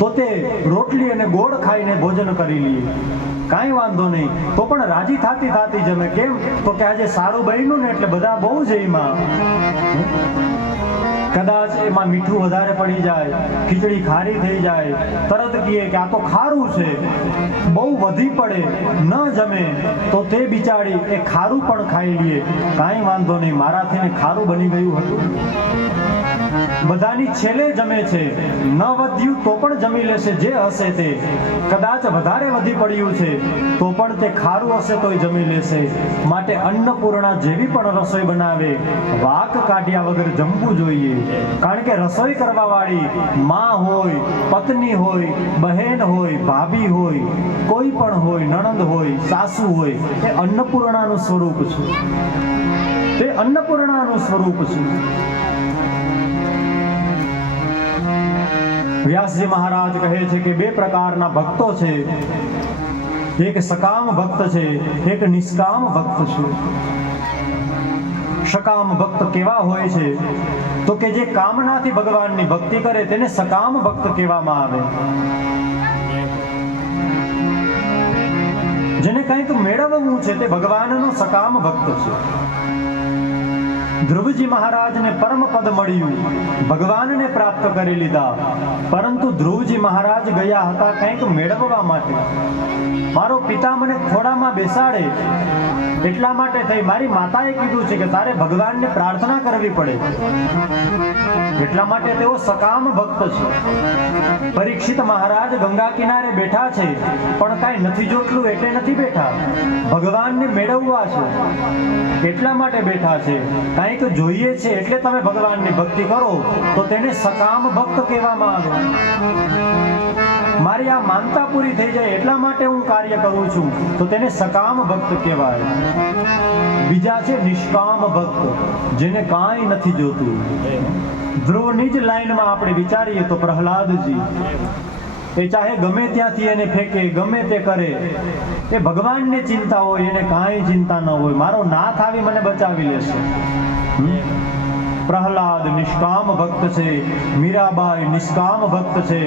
તો તે રોટલી અને ગોળ ખાઈને ભોજન કરી લઈએ, કાંઈ વાંધો નહીં. તો પણ રાજી થાતી જમે. કેમ તો કે આજે સારું બન્યું ને એટલે બધા બહુ જ એમાં. કદાચ એમાં મીઠું વધારે પડી જાય, ખીચડી ખારી થઈ જાય, તરત કહીએ કે આ તો ખારું છે, બહુ વધી પડે, ન જમે તો તે બિચારી એ ખારું પણ ખાઈ લઈએ, કાંઈ વાંધો નહીં, મારાથી ને ખારું બની ગયું હતું. બધાની છેલ્લે જમે છે, ન વધ્યું તો પણ જમી લેશે જે હશે તે. કદાચ વધારે વધી પડ્યું છે તો પણ તે ખારું હશે તોય જમી લેશે. માટે અન્નપૂર્ણા જેવી પણ રસોઈ બનાવે વાક કાઢ્યા વગર જમવું જોઈએ. કારણ કે રસોઈ કરવા વાળી માં હોય, પત્ની હોય, બહેન હોય, ભાભી હોય, કોઈ પણ હોય, નણંદ હોય, સાસુ હોય, એ અન્નપૂર્ણાનું સ્વરૂપ છે. તે અન્નપૂર્ણાનું સ્વરૂપ છે. વ્યાસજી મહારાજ કહે છે કે બે પ્રકારના ભક્તો છે. એક સકામ ભક્ત છે, એક નિષ્કામ ભક્ત છે. સકામ ભક્ત કેવા હોય છે તો કે જે કામનાથી ભગવાનની ભક્તિ કરે તેને સકામ ભક્ત કહેવામાં આવે. જેને કંઈક મેળવવું છે તે ભગવાનનો સકામ ભક્ત છે. ધ્રુવજી મહારાજને પરમ પદ મળ્યું, ભગવાનને પ્રાપ્ત કરી લીધા, પરંતુ ધ્રુવજી મહારાજ ગયા હતા કંઈક મેળવવા માટે. મારો પિતા મને ખોડામાં બેસાડે એટલા માટે થઈ. મારી માતાએ કીધું છે કે તારે ભગવાનને પ્રાર્થના કરવી પડે, એટલા માટે તેઓ સકામ ભક્ત છે. પરીક્ષિત મહારાજ ગંગા કિનારે બેઠા છે પણ કાંઈ નથી જોતલું એટલે નથી બેઠા, ભગવાનને મેળવવા છે એટલા માટે બેઠા છે. કંઈક જોઈએ છે એટલે તમે ભગવાનની ભક્તિ કરો તો તેને સકામ ભક્ત કહેવામાં આવે. મારી આ માનતા પૂરી થઈ જાય એટલા માટે હું કાર્ય કરું છું તો તેને સકામ ભક્ત કહેવાય. બીજા છે નિષ્કામ ભક્ત, જેને કાંઈ નથી જોતું. ધ્રુવની જ લાઈનમાં આપણે વિચારીએ તો પ્રહલાદજી, એ ચાહે ગમે ત્યાંથી એને ફેંકે, ગમે તે કરે, એ ભગવાનને ચિંતા હોય, એને કાંઈ ચિંતા ન હોય. મારો નાથ આવી મને બચાવી લેશે. પ્રહલાદ નિષ્કામ ભક્ત છે, મીરાબાઈ નિષ્કામ ભક્ત છે,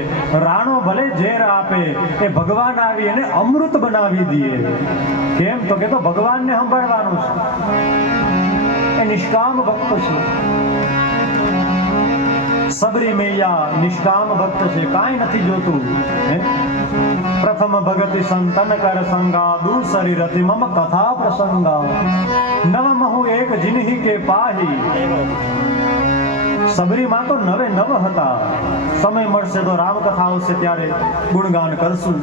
રાણો ભલે ઝેર આપે એ ભગવાન આવી એને અમૃત બનાવી દે. કેમ તો કે તો ભગવાનને સંભાળવાનું છે, એ નિષ્કામ ભક્ત છે. સબરી મૈયા નિષ્કામ ભક્ત છે, કાંઈ નથી જોતું. પ્રથમ ભગતિ સંતન કર સંગા દૂસરી રતિ મમ કથા પ્રસંગા નવ મહુ એક જિન્હી કે પાહી. સબરીમાં તો નવે નવ હતા. સમય મળશે તો રામકથા આવશે ત્યારે ગુણગાન કરશું.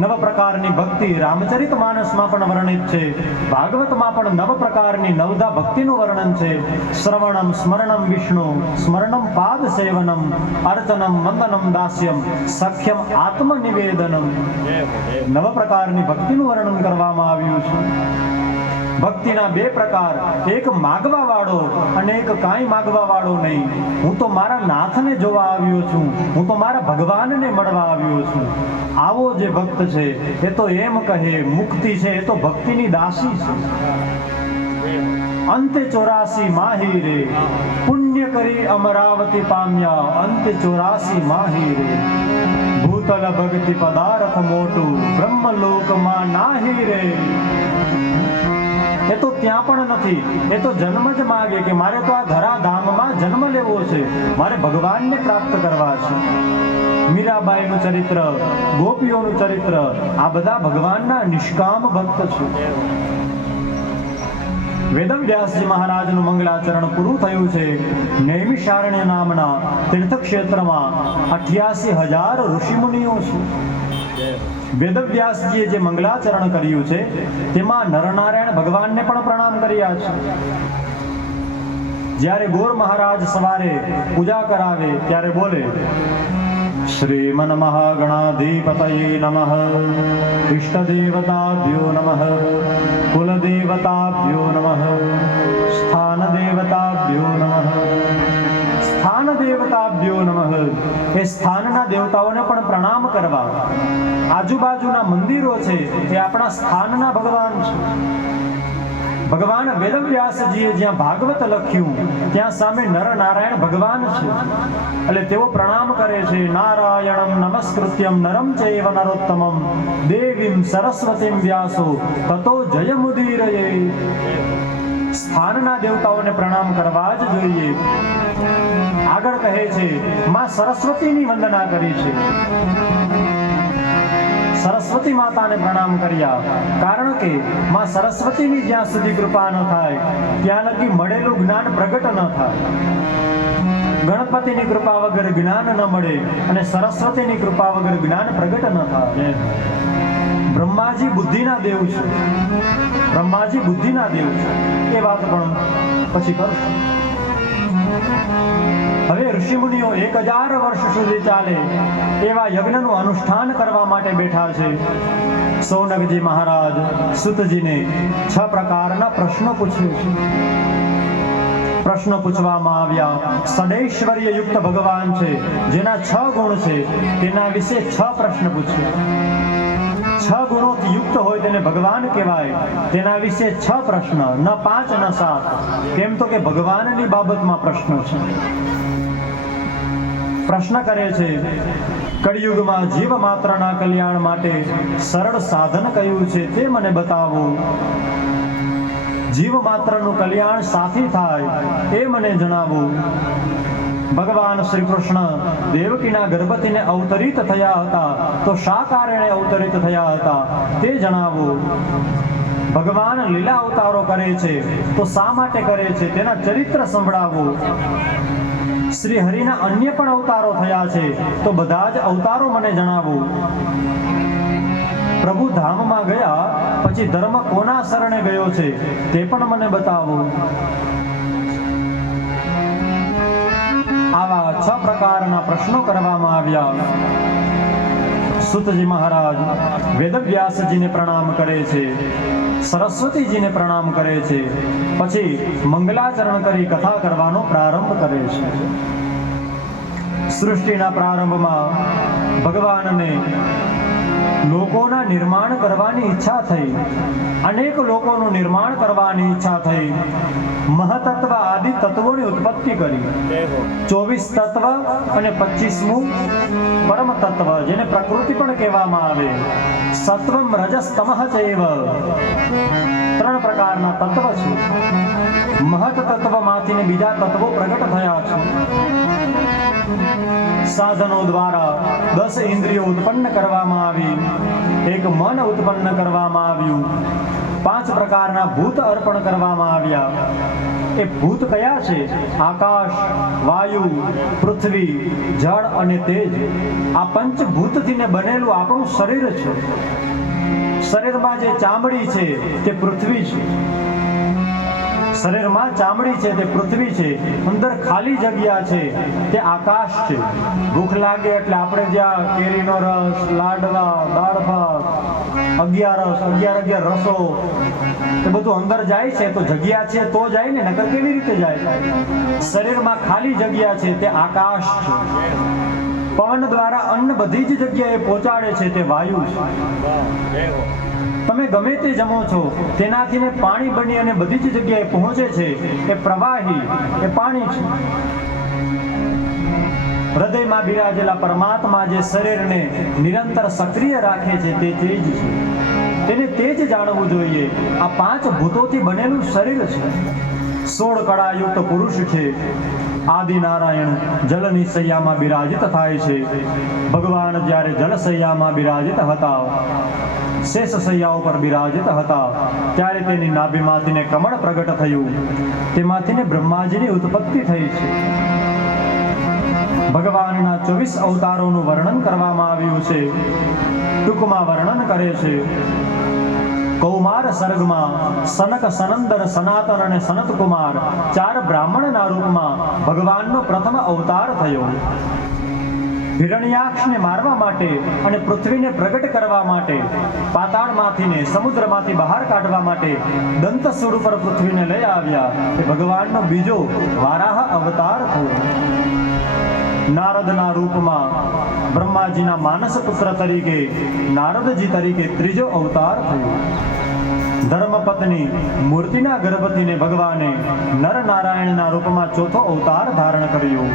નવ પ્રકારની ભક્તિ રામચરિત માનસમાં પણ વર્ણિત છે. ભાગવતમાં પણ નવ પ્રકારની નવધા ભક્તિનું વર્ણન છે. શ્રવણમ સ્મરણમ વિષ્ણુ સ્મરણમ પાદ સેવનમ અર્ચનમ વંદનમ દાસ્યમ સખ્યમ આત્મનિવેદનમ. નવ પ્રકારની ભક્તિનું વર્ણન કરવામાં આવ્યું છે. ભક્તિના બે પ્રકાર, એક માગવા વાળો અને એક કાંઈ માગવા વાળો નહીં. હું તો મારા નાથને જોવા આવ્યો છું, હું તો મારા ભગવાનને મળવા આવ્યો છું. આવો જે ભક્ત છે એ તો એમ કહે મુક્તિ છે, એ તો ભક્તિની દાસી છે. અંતે 84 માહી રે પુણ્ય કરી અમરાવતી પામ્યા. અંતે 84 માહી રે ભૂતલ ભક્તિ પદાર્થ મોટું બ્રહ્મલોકમાં નાહી રે. એ તો ત્યાં પણ નથી, એ તો જન્મ જ માગે કે મારે તો આ ધરાધામમાં જન્મ લેવો છે, મારે ભગવાનને પ્રાપ્ત કરવા છે. મીરાબાઈનું ચરિત્ર, ગોપીઓનું ચરિત્ર, આ બધા ભગવાનના નિષ્કામ ભક્ત છે. વેદવ્યાસજી મહારાજનું મંગલાચરણ પૂરું થયું છે. નૈમિષારણ્ય નામના તીર્થક્ષેત્રમાં 88,000 ઋષિમુનિઓ છે. વેદવ્યાસજીએ જે મંગલાચરણ કર્યું છે તેમાં નરનારાયણ ભગવાનને પણ પ્રણામ કર્યા છે. જ્યારે ગોર મહારાજ સવારે પૂજા કરાવે ત્યારે બોલે શ્રીમન મહાગણાધિપતયે નમઃ, ઇષ્ટદેવતાભ્યો નમઃ, કુલદેવતાભ્યો નમઃ, સ્થાનદેવતાભ્યો નમઃ. સ્થાન દેવતાભ્યો નમઃ. એ સ્થાનના દેવતાઓને પણ પ્રણામ કરવા. આજુબાજુના મંદિરો છે એ આપણા સ્થાનના ભગવાન છે. ભગવાન વેદવ્યાસજીએ જ્યાં ભાગવત લખ્યું ત્યાં સામે નરનારાયણ ભગવાન છે. એટલે તેઓ પ્રણામ કરે છે. નારાયણમ નમસ્કૃત્યમ નરમ ચૈવ નરોત્તમમ દેવીમ સરસ્વતીમ વ્યાસો તતો જયમુદીરયે. સ્થાનના દેવતાઓને પ્રણામ કરવા જ જોઈએ. આગળ કહે છે માં સરસ્વતીની વંદના કરી છે. સરસ્વતી માતાને પ્રણામ કર્યા, કારણ કે માં સરસ્વતીની જ્યાં સુધી કૃપા ન થાય ત્યાં લગી મળેલું જ્ઞાન પ્રગટ ન થાય. ગણપતિની કૃપા વગર જ્ઞાન ન મળે અને સરસ્વતીની કૃપા વગર જ્ઞાન પ્રગટ ન થાય. બ્રહ્માજી બુદ્ધિના દેવ છે. બ્રહ્માજી બુદ્ધિના દેવ છે. એ વાત પણ પછી કરશું. હવે ઋષિમુનિઓ 1000 વર્ષ સુધી ચાલે એવા યજ્ઞનું અનુષ્ઠાન કરવા માટે બેઠા છે. સૌનકજી મહારાજ સુતજીને 6 પ્રકારના પ્રશ્નો પૂછે છે. પ્રશ્નો પૂછવામાં આવ્યા. સદૈશ્વર્ય યુક્ત ભગવાન છે, જેના 6 ગુણ છે, તેના વિશે 6 પ્રશ્ન પૂછ્યા. 6 ગુણોથી યુક્ત હોય તેને ભગવાન કહેવાય. તેના વિશે 6 પ્રશ્ન, ન 5 ન 7. કેમ તો કે ભગવાનની બાબતમાં પ્રશ્નો છે. પ્રશ્ન કરે છે કળિયુગમાં જીવ માત્રના કલ્યાણ માટે સરળ સાધન કયું છે તે મને બતાવો. જીવ માત્રનું કલ્યાણ સાથી થાય એ મને જણાવો. ભગવાન શ્રી કૃષ્ણ દેવકીના ગર્ભથીને અવતરિત થયા હતા તો શા કારણે અવતરિત થયા હતા તે જણાવો. ભગવાન લીલા અવતારો કરે છે તો શા માટે કરે છે તેના ચરિત્ર સંભળાવો. શ્રી હરિના અન્ય પણ અવતારો થયા છે તો બધા જ અવતારો મને જણાવો. પ્રભુ ધામમાં ગયા પછી ધર્મ કોના શરણે ગયો છે તે પણ મને બતાવો. આવા 6 પ્રકારના પ્રશ્નો કરવામાં આવ્યા. સુતજી મહારાજ વેદવ્યાસજીને પ્રણામ કરે છે, સરસ્વતીજીને પ્રણામ કરે છે, પછી મંગલાચરણ કરી કથા કરવાનો પ્રારંભ કરે છે. સૃષ્ટિના પ્રારંભમાં ભગવાનને લોકોના નિર્માણ કરવાની ઈચ્છા થઈ, અનેક લોકોનું નિર્માણ કરવાની ઈચ્છા થઈ, મહતત્વ આદિ તત્વોની ઉત્પત્તિ કરી. 24 તત્વ અને 25મું પરમ તત્વ, જેને પ્રકૃતિ પણ કહેવામાં આવે. સત્વમ રજસ તમઃ ચૈવ, 3 પ્રકારના તત્વ છે. મહત તત્વમાંથી બીજા તત્વો પ્રગટ થયા છે. સાધનો દ્વારા 10 ઇન્દ્રિયો ઉત્પન્ન કરવામાં આવી, એક મન ઉત્પન્ન કરવામાં આવ્યું, 5 પ્રકારના ભૂત અર્પણ કરવામાં આવ્યા. એ ભૂત કયા છે? આકાશ, વાયુ, પૃથ્વી, જળ અને તેજ. આ પંચભૂતથી બનેલું આપણું શરીર છે. શરીરમાં જે ચામડી છે તે પૃથ્વી છે. શરીરમાં ચામડી છે તે પૃથ્વી છે. અંદર ખાલી જગ્યા છે તે આકાશ છે. ભૂખ લાગે એટલે આપણે જ્યાં કેરીનો રસ, લાડવા, દાળ ભાત, 11 રસો એ બધું અંદર જાય છે તો જગ્યા છે તો જાય ને, નકર કેવી રીતે જાય? શરીરમાં ખાલી જગ્યા છે તે આકાશ છે. પવન દ્વારા અન્ન બધી જ જગ્યાએ પહોંચાડે છે તે વાયુ છે. તમે ગમે તે જમો છો તેનાથી પાણી બની અને બધી જ જગ્યાએ પહોંચે છે એ પ્રવાહી, એ પાણી છે. હૃદયમાં બિરાજેલા પરમાત્મા જે શરીરને નિરંતર સક્રિય રાખે છે તે તેજ છે. તેને તેજ જાણવું જોઈએ. આ 5 ભૂતોથી બનેલું શરીર છે. 16 કળાયુક્ત પુરુષ છે. આદિનારાયણ જલની સૈયામાં બિરાજિત થાય છે. ભગવાન જ્યારે જલ સૈયામાં બિરાજિત હતા, શેષ સૈયા ઉપર બિરાજિત હતા, ત્યારે તેની નાભીમાંથીને કમળ પ્રગટ થયું. તેમાંથીને બ્રહ્માજીની ઉત્પત્તિ થઈ છે. ભગવાનના 24 અવતારોનું વર્ણન કરવામાં આવ્યું છે. ટૂંકમાં વર્ણન કરે છે. કૌમાર સર્ગમાં સનક, સનંદન, સનાતન અને સનત કુમાર 4 બ્રાહ્મણના રૂપમાં ભગવાનનો પ્રથમ અવતાર થયો. હિરણ્યાક્ષને મારવા માટે અને પૃથ્વીને પ્રગટ કરવા માટે, પાતાળમાંથી સમુદ્રમાંથી બહાર કાઢવા માટે દંતસૂળ ઉપર પૃથ્વીને લઈ આવ્યા. એ ભગવાનનો બીજો વારાહ અવતાર થયો. નારદના રૂપમાં બ્રહ્માજીના માનસ પુત્ર તરીકે નારદજી તરીકે ત્રીજો અવતાર થયો. ધર્મપત્ની મૂર્તિના ગર્ભથી ભગવાને નરનારાયણના રૂપમાં ચોથો અવતાર ધારણ કર્યો.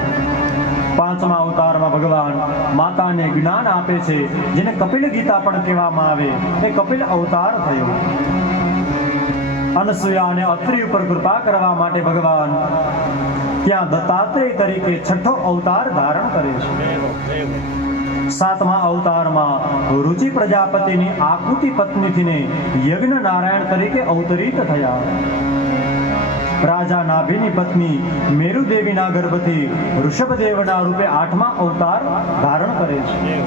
5મા અવતારમાં ભગવાન માતાને જ્ઞાન આપે છે, જેને કપિલ ગીતા પણ કહેવામાં આવે. એ કપિલ અવતાર થયો. અનસૂયા અને અત્રિ ઉપર કૃપા કરવા માટે ભગવાન ત્યાં દત્તાત્રેય તરીકે છઠ્ઠો અવતાર ધારણ કરે છે. 7મા અવતારમાં રુચિ પ્રજાપતિની આકૃતિ પત્નીથીને યજ્ઞ નારાયણ તરીકે અવતરિત થયા. રાજા નાભીની પત્ની મેરુદેવીના ગર્ભથી ઋષભદેવના રૂપે 8મા અવતાર ધારણ કરે છે.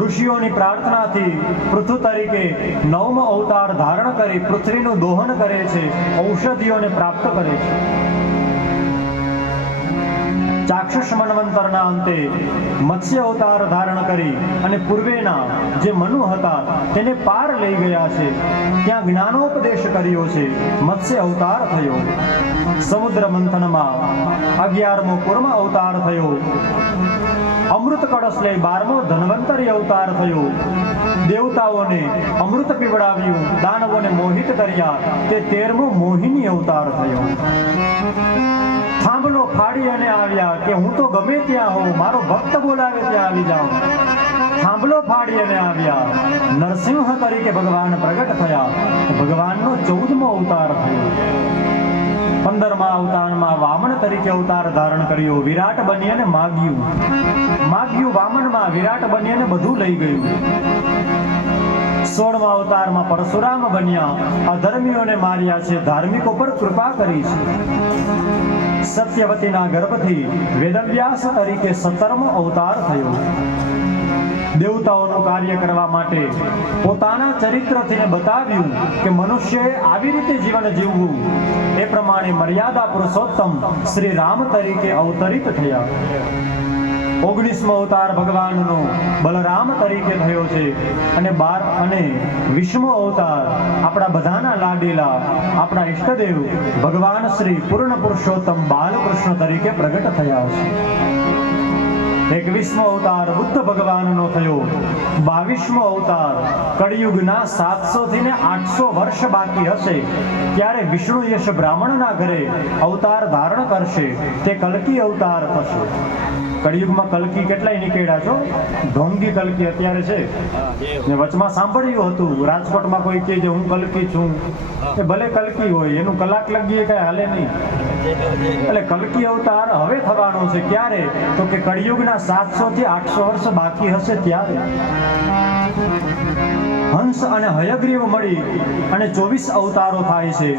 ઋષિઓની પ્રાર્થનાથી પૃથુ તરીકે 9મો અવતાર ધારણ કરી પૃથ્વીનું દોહન કરે છે, ઔષધિઓને પ્રાપ્ત કરે છે. ચાક્ષુષ મન્વંતરના અંતે મત્સ્ય અવતાર ધારણ કરી અને પૂર્વેના જે મનુ હતા તેને પાર લઈ ગયા છે, ત્યાં જ્ઞાનોપદેશ કર્યો છે. મત્સ્ય અવતાર થયો. સમુદ્ર મંથનમાં 11મો કૂર્મ અવતાર થયો. અમૃત કળશ લઈ 12મો ધન્વંતરી અવતાર થયો. દેવતાઓને અમૃત પીવડાવ્યું, દાનવોને મોહિત કર્યા, તે 13મો મોહિની અવતાર થયો. થાંભલો ફાડી અને આવ્યા કે હું તો ગમે ત્યાં હોઉં, મારો ભક્ત બોલાવે ત્યાં આવી જાઉં. થાંભલો ફાડી અને આવ્યા. નરસિંહ તરીકે ભગવાન પ્રગટ થયા. ભગવાનનો 14મો અવતાર થયો. 15મા અવતારમાં વામન તરીકે અવતાર ધારણ કર્યો. વિરાટ બની અને માગ્યું વામનમાં, વિરાટ બની અને બધું લઈ ગયું. 16મા અવતારમાં પરશુરામ બન્યા. અધર્મીઓને માર્યા છે, ધાર્મિકો પર કૃપા કરી છે. સત્યવતીના ગર્ભથી વેદવ્યાસ તરીકે 17મો અવતાર થયો. દેવતાઓનું કાર્ય કરવા માટે પોતાના ચરિત્રથી બતાવ્યું કે મનુષ્યએ આવી રીતે જીવન જીવવું. એ પ્રમાણે મર્યાદા પુરુષોત્તમ શ્રી રામ તરીકે અવતરિત થયા. 19મો અવતાર ભગવાનનો બલરામ તરીકે થયો છે અને 20મો અવતાર આપણા બધાના લાડીલા આપણા ઈષ્ટદેવ ભગવાન શ્રી પૂર્ણ પુરુષોત્તમ બાલકૃષ્ણ તરીકે પ્રગટ થયા છે. 21મો અવતાર બુદ્ધ ભગવાનનો થયો, 22મો અવતાર કળિયુગના 700 થી ને 800 વર્ષ બાકી હશે ત્યારે વિષ્ણુ યશ બ્રાહ્મણના ઘરે અવતાર ધારણ કરશે, તે કલ્કી અવતાર થશે. કળિયુગમાં કલ્કી કેટલાય નીકળ્યા છો, ઢોંગી કલ્કી અત્યારે છે ને વચમાં સાંભળ્યું હતું રાજકોટમાં કોઈ કહે છે હું કલ્કી છું, એ ભલે કલ્કી હોય એનું કલાક લગીએ કઈ હાલે નહીં. એટલે કલ્કી અવતાર હવે થવાનો છે ક્યારે, તો કે કળિયુગના 700 થી 800 વર્ષ બાકી હશે ત્યારે. હંસ અને હયગ્રીવ મળી અને 24 અવતારો થાય છે.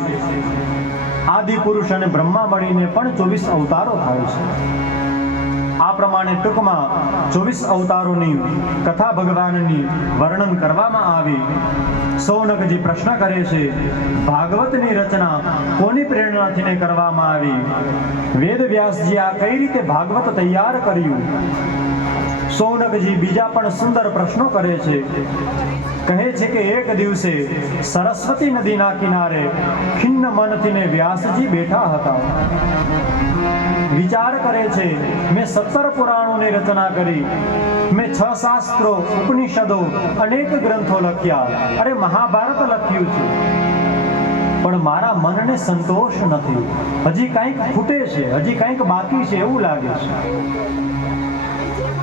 આદિ પુરુષ અને બ્રહ્મા મળીને પણ 24 અવતારો થાય છે. આ પ્રમાણે ટૂંકમાં 24 અવતારોની કથા ભગવાનની વર્ણન કરવામાં આવી. સૌનકજી પ્રશ્ન કરે છે, ભાગવતની રચના કોની પ્રેરણાથી કરવામાં આવી? વેદ વ્યાસજી આ કઈ રીતે ભાગવત તૈયાર કર્યું? સૌનકજી બીજા પણ સુંદર પ્રશ્નો કરે છે. કહે છે કે એક દિવસે સરસ્વતી નદીના કિનારે ખિન્ન મનથી વ્યાસજી બેઠા હતા. વિચાર કરે છે, મેં 17 પુરાણોની રચના કરી, મેં 6 શાસ્ત્રો, ઉપનિષદો, અનેક ગ્રંથો લખ્યા, અરે મહાભારત લખ્યું છે, પણ મારા મનને સંતોષ નથી. હજી કંઈક ખૂટે છે, હજી કંઈક બાકી છે એવું લાગે છે.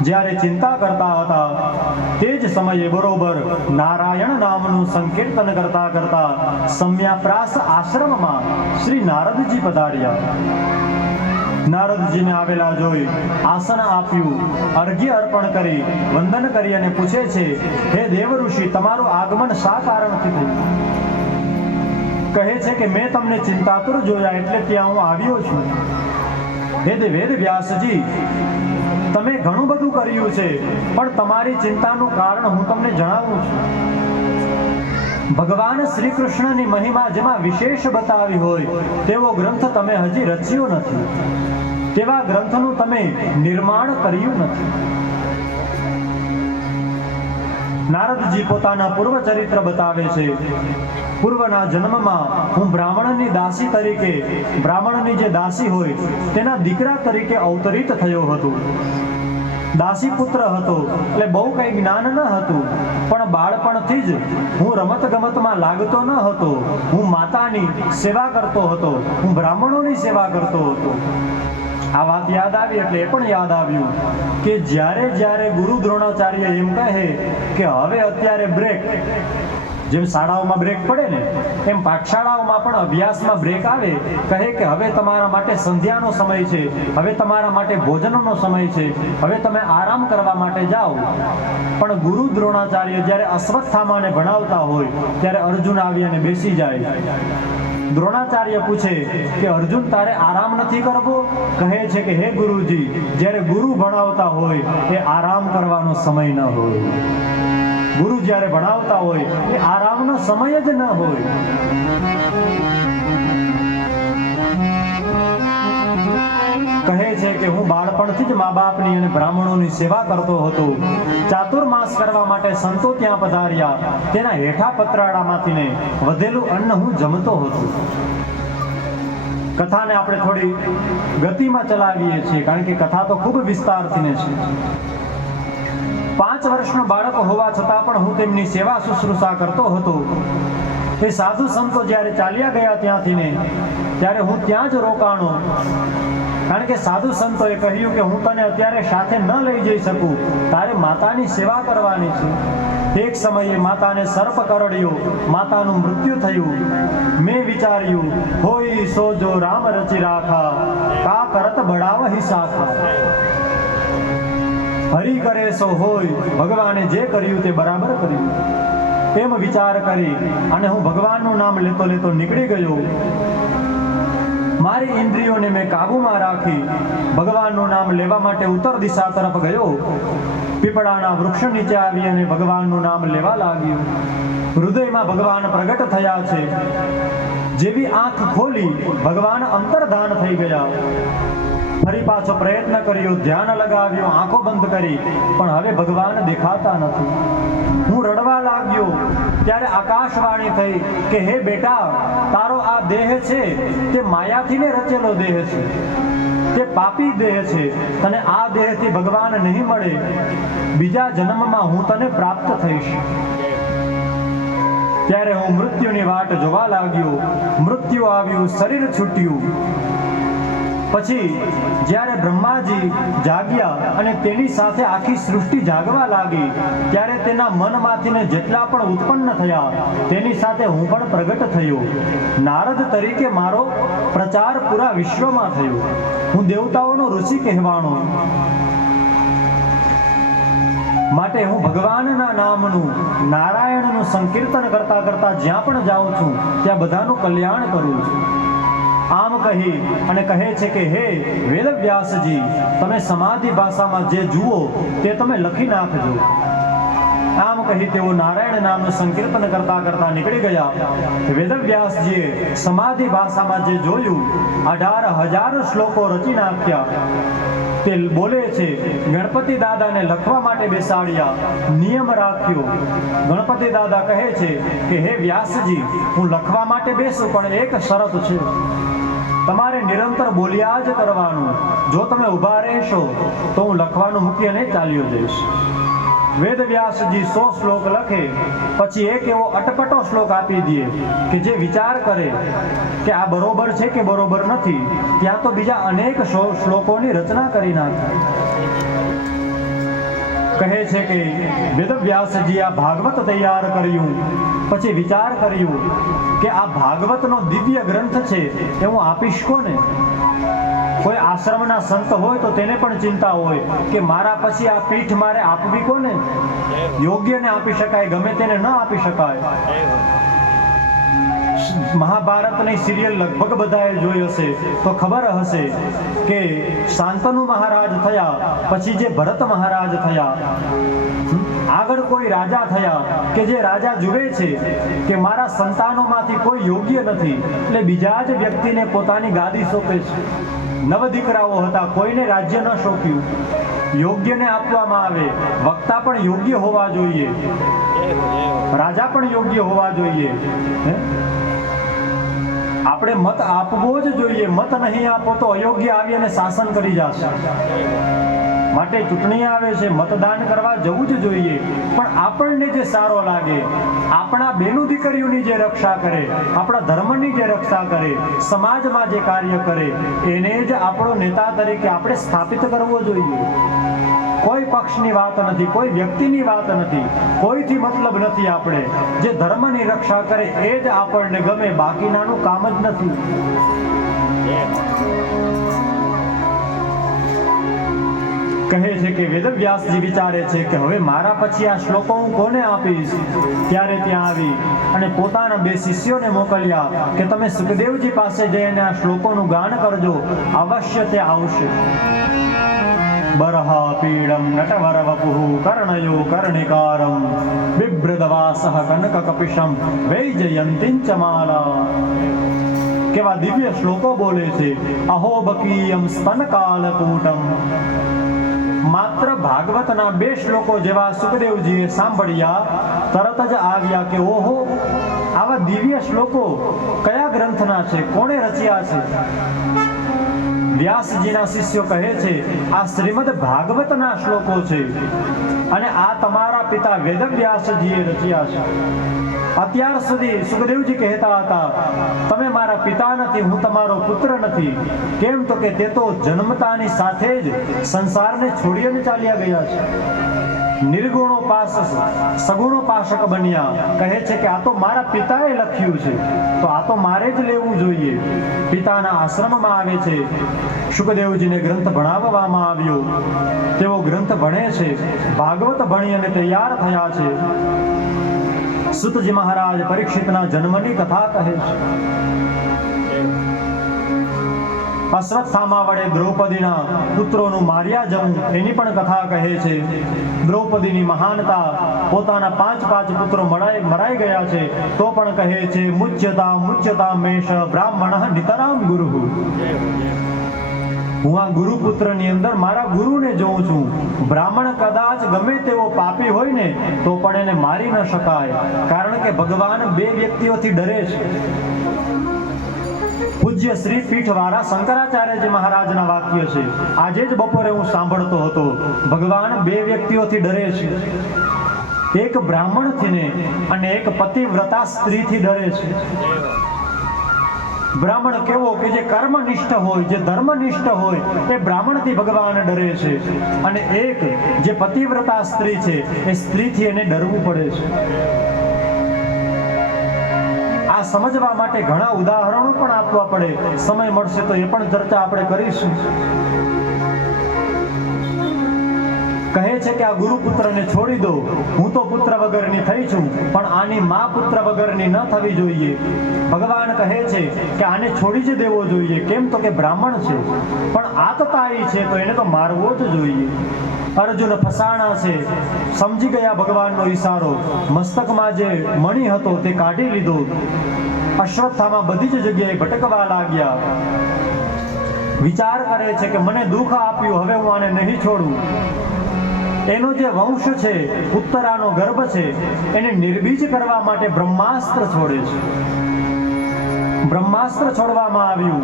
જ્યારે ચિંતા કરતા હતા તે જ સમયે બરોબર નારાયણ નામનું સંકીર્તન કરતા કરતા સમ્યાપ્રાસ આશ્રમમાં શ્રી નારદજી પધાર્યા. નારદજીને આવેલા જોઈ આસન આપ્યું, અર્ઘ્ય અર્પણ કરી વંદન કરી અને પૂછે છે, હે દેવ ઋષિ, તમારું આગમન શા કારણથી થયું? કહે છે કે મેં તમને ચિંતાતુર જોયા એટલે ત્યાં હું આવ્યો છું. હે વેદ વ્યાસજી, તમે ઘણું બધું કર્યું છે, પણ તમારી ચિંતાનું કારણ હું તમને જણાવું છું. ભગવાન શ્રી કૃષ્ણની મહિમા જેમાં વિશેષ બતાવી હોય તેવો ગ્રંથ તમે હજી રચ્યો નથી, તેવા ગ્રંથનું તમે નિર્માણ કર્યું નથી. નારદજી પોતાના પૂર્વ ચરિત્ર બતાવે છે. પૂર્વના જન્મમાં હું બ્રાહ્મણની દાસી તરીકે, બ્રાહ્મણની જે દાસી હોય તેના દીકરા તરીકે અવતરિત થયો હતો. દાસી પુત્ર હતો એટલે બહુ કઈ જ્ઞાન ન હતું, પણ બાળપણથી જ હું રમત ગમતમાં લાગતો ન હતો. હું માતાની સેવા કરતો હતો, હું બ્રાહ્મણોની સેવા કરતો હતો. આ વાત યાદ આવી એટલે એ પણ યાદ આવ્યું કે જ્યારે ગુરુ દ્રોણાચાર્ય એમ કહે કે હવે અત્યારે બ્રેક, જેમ શાળાઓમાં બ્રેક પડે ને એમ પાઠશાળાઓમાં પણ અભ્યાસમાં બ્રેક આવે, કહે કે હવે તમારા માટે સંધ્યાનો સમય છે, હવે તમારા માટે ભોજનનો સમય છે, હવે તમે આરામ કરવા માટે જાઓ. પણ ગુરુ દ્રોણાચાર્ય જ્યારે અશ્વત્થામાને ભણાવતા હોય ત્યારે અર્જુન આવી અને બેસી જાય. દ્રોણાચાર્ય પૂછે કે અર્જુન, તારે આરામ નથી કરવો? કહે છે કે હે ગુરુજી, જ્યારે ગુરુ ભણાવતા હોય એ આરામ કરવાનો સમય ન હોય. ગુરુ જ્યારે ભણાવતા હોય એ આરામનો સમય જ ન હોય. કહે છે કે હું બાળપણથી જ મા બાપની અને બ્રાહ્મણોની સેવા કરતો હતો. ચાતુર્માસ કરવા માટે સંતો ત્યાં પધાર્યા, તેના હેઠા પતરાળામાંથી વધેલું અન્ન હું જમતો હતો. કથાને આપણે થોડી ગતિમાં ચલાવીએ છીએ, કારણ કે કથા તો ખૂબ વિસ્તારથી છે. 5 વર્ષનો બાળક હોવા છતાં પણ હું તેમની સેવા શુશ્રૂષા કરતો હતો. એ સાધુ સંતો જ્યારે ચાલ્યા ગયા ત્યાંથી ત્યારે હું ત્યાં જ રોકાણો, કારણ કે સાધુ સંતોએ કહ્યું કે હું તને અત્યારે સાથે ન લઈ જઈ શકું, તારે માતાની સેવા કરવાની છે. એક સમયે માતાને સર્પ કરડ્યો, માતાનું મૃત્યુ થયું. મેં વિચાર્યું, હોય સોજો રામ રચી રાખા, કા કરત બળાવહી શાખા. હરી કરે સો હોય, ભગવાને જે કર્યું તે બરાબર કર્યું. એમ વિચાર કરી અને હું ભગવાનનું નામ લેતો લેતો નીકળી ગયો. મારી ઇન્દ્રિયોને મેં કાબુમાં રાખી ભગવાનનું નામ લેવા માટે ઉત્તર દિશા તરફ ગયો. પીપળાના વૃક્ષ નીચે આવી અને ભગવાનનું નામ લેવા લાગ્યો. હૃદયમાં ભગવાન પ્રગટ થયા છે. જેવી આંખ ખોલી ભગવાન અંતર્ધાન થઈ ગયા. ફરી પાછો પ્રયત્ન કર્યો, ધ્યાન લગાવ્યું, આંખો બંધ કરી, પણ હવે ભગવાન દેખાતા નથી. હું રડવા લાગ્યો ત્યારે આકાશવાણી થઈ કે હે બેટા, તારો આ દેહ છે તે માયાથી ને રચેલો દેહ છે. તે પાપી દેહ છે, તને આ દેહથી ભગવાન નહીં મળે, બીજા જન્મમાં હું તને પ્રાપ્ત થઈશ. ત્યારે હું મૃત્યુની વાટ જોવા લાગ્યો. મૃત્યુ આવ્યું, શરીર છૂટ્યું. પછી જ્યારે બ્રહ્માજી જાગ્યા અને તેની સાથે આખી સૃષ્ટિ જાગવા લાગી, ત્યારે તેના મનમાંથીને જેટલા પણ ઉત્પન્ન થયા તેની સાથે હું પણ પ્રગટ થયો. નારદ તરીકે મારો પ્રચાર પૂરા વિશ્વમાં થયો. હું દેવતાઓનો ઋષિ કહેવાનો. માટે હું ભગવાનના નામનું, નારાયણનું સંકીર્તન કરતા કરતા જ્યાં પણ જાઉં છું ત્યાં બધાનું કલ્યાણ કરું છું. આમ કહી અને કહે છે કે હે વેદવ્યાસજી, તમે સમાધિ ભાષામાં જે જુઓ તે તમે લખી નાખજો. આમ કહી તેઓ નારાયણ નામનું સંકીર્તન કરતા કરતા નીકળી ગયા. વેદવ્યાસજીએ સમાધિ ભાષામાં જે જોયું 18,000 શ્લોકો રચી નાખ્યા. તે બોલે છે, ગણપતિ દાદાને લખવા માટે બેસાડ્યા, નિયમ રાખ્યો. ગણપતિ દાદા કહે છે કે હે વ્યાસજી, હું લખવા માટે બેસું, પણ એક શરત છે, તમારે નિરંતર બોલ્યા જ કરવાનું. જો તમે ઊભા રહેશો તો હું લખવાનું મૂકી અને ચાલ્યો જઈશ. વેદવ્યાસજી 100 શ્લોક લખે, પછી એક એવો અટપટો શ્લોક આપી દે કે જે વિચાર કરે કે આ બરોબર છે કે બરોબર નથી, ત્યાં તો બીજા અનેક શ્લોકોની રચના કરી નાખે. કહે છે કે વેદવ્યાસજી આ ભાગવત તૈયાર કર્યું, પછી વિચાર કર્યું કે આ ભાગવતનો દિવ્ય ગ્રંથ છે એ હું આપીશ કોને? કોઈ આશ્રમના સંત હોય તો તેને પણ ચિંતા હોય કે મારા પછી આ પીઠ મારે આપવી કોને? યોગ્યને આપી શકાય, ગમે તેને ન આપી શકાય. મહાભારતની સિરિયલ લગભગ બધાએ જોઈ હશે તો ખબર હશે કે શાંતનુ મહારાજ થયા, પછી જે ભરત મહારાજ થયા, આગળ કોઈ રાજા થયા કે જે રાજા જુએ છે કે મારા સંતાનોમાંથી કોઈ યોગ્ય નથી, એટલે બીજા જ વ્યક્તિને પોતાની ગાદી સોંપે છે. 9 દીકરાઓ હતા, કોઈને રાજ્ય ન સોંપ્યું. યોગ્યને આપવામાં આવે. વક્તા પણ યોગ્ય હોવા જોઈએ, રાજા પણ યોગ્ય હોવા જોઈએ. આપણે મત આપવો જ જોઈએ. મત નહીં આપો તો અયોગ્ય આવી અને શાસન કરી જશે. માટે ચૂંટણી આવે છે, મતદાન કરવા જવું જ જોઈએ, પણ આપણને જે સારો લાગે, આપણા બેનું દીકરીઓની જે રક્ષા કરે, આપણા ધર્મની જે રક્ષા કરે, સમાજમાં જે કાર્ય કરે, એને જ આપણો નેતા તરીકે આપણે સ્થાપિત કરવો જોઈએ. કોઈ પક્ષની વાત નથી, કોઈ વ્યક્તિની વાત નથી, કોઈથી મતલબ નથી. આપણે જે ધર્મની રક્ષા કરે એ જ આપણને ગમે, બાકીનાનું કામ જ નથી. કહે છે કે વેદવ્યાસજી વિચારે છે કે હવે મારા પછી આ શ્લોકો હું કોને આપીશ? ત્યારે ત્યાં આવી અને પોતાના 2 શિષ્યોને મોકલ્યા કે તમે સુખદેવજી પાસે જઈને આ શ્લોકોનું ગાન કરજો, અવશ્ય તે આવશે. બરહા પીડમ નટવર વપુઃ કર્ણયો કર્ણિકારમ બિભ્રદવાસઃ કનક કપિશમ વૈજયંતિંચ માલા. કેવા દિવ્ય શ્લોકો બોલે છે. અહોબકીયમ સ્તનકાલકૂટમ. માત્ર ભાગવતના 2 શ્લોકો જેવા સુખદેવજીએ સાંભળ્યા, તરત જ આવ્યા કે ઓહો, આવા દિવ્ય શ્લોકો કયા ગ્રંથના છે, કોણે રચ્યા છે? વ્યાસજીના શિષ્યો કહે છે આ શ્રીમદ ભાગવતના શ્લોકો છે અને આ તમારા પિતા વેદવ્યાસજીએ રચ્યા છે. અત્યાર સુધી સુખદેવજી કહેતા હતા તમે મારા પિતા નથી, હું તમારો પુત્ર નથી. કેમ તો કે તે તો જન્મતાની સાથે જ સંસારને છોડીને ચાલ્યા ગયા છે. નિર્ગુણોપાસક સગુણોપાસક બન્યા. કહે છે કે આ તો મારા પિતાએ લખ્યું છે, તો આ તો મારે જ લેવું જોઈએ. પિતાના આશ્રમમાં આવે છે. સુખદેવજીને ગ્રંથ ભણાવવામાં આવ્યો. તેઓ ગ્રંથ ભણે છે. ભાગવત ભણી અને તૈયાર થયા છે. સુતજી મહારાજ પરીક્ષિતના જન્મની કથા કહે છે. અશ્વત્થામા વડે દ્રૌપદીના પુત્રોનું માર્યા જવું એની પણ કથા કહે છે. દ્રૌપદીની મહાનતા, પોતાના 5 પુત્રો મરાઈ ગયા છે તો પણ કહે છે મુચ્યતા મેષ બ્રાહ્મણ નિતરામ ગુરુ. હું આ ગુરુપુત્રની અંદર મારા ગુરુને જોઉં છું. બ્રાહ્મણ કદાચ ગમે તેવો પાપી હોય ને તો પણ એને મારી ન શકાય, કારણ કે ભગવાન 2 વ્યક્તિઓથી ડરે છે. પૂજ્ય શ્રી પીઠવાળા શંકરાચાર્યજી મહારાજના વાક્ય છે. આજે જ બપોરે હું સાંભળતો હતો. ભગવાન બે વ્યક્તિઓથી ડરે છે, એક બ્રાહ્મણથી ને અને એક પતિવ્રતા સ્ત્રીથી ડરે છે. બ્રાહ્મણ કેવો કે જે કર્મનિષ્ઠ હોય, જે ધર્મનિષ્ઠ હોય, એ બ્રાહ્મણથી ભગવાન ડરે છે. અને એક જે પતિવ્રતા સ્ત્રી છે, એ સ્ત્રીથી એને ડરવું પડે છે. આ સમજવા માટે ઘણા ઉદાહરણો પણ આપવા પડે. સમય મળશે તો એ પણ ચર્ચા આપણે કરીશું. કહે છે કે આ ગુરુપુત્રને છોડી દો, હું તો પુત્ર વગરની થઈ છું, પણ આની માં પુત્ર વગરની ન થવી જોઈએ. ભગવાન કહે છે કે આને છોડી જ દેવો જોઈએ. કેમ તો કે બ્રાહ્મણ છે, પણ આતતાઈ છે, તો એને તો મારવો જ જોઈએ. અર્જુન ફસાણા છે, સમજી ગયા ભગવાનનો ઈશારો. મસ્તકમાં જે મણિ હતો તે કાઢી લીધો. અશ્વત્થામા બધી જ જગ્યાએ ભટકવા લાગ્યા. વિચાર કરે છે કે મને દુઃખ આપ્યું, હવે હું આને નહીં છોડું. એનો જે વંશ છે, ઉત્તરાનો ગર્ભ છે, એને નિર્બીજ કરવા માટે બ્રહ્માસ્ત્ર છોડે છે. બ્રહ્માસ્ત્ર છોડવામાં આવ્યું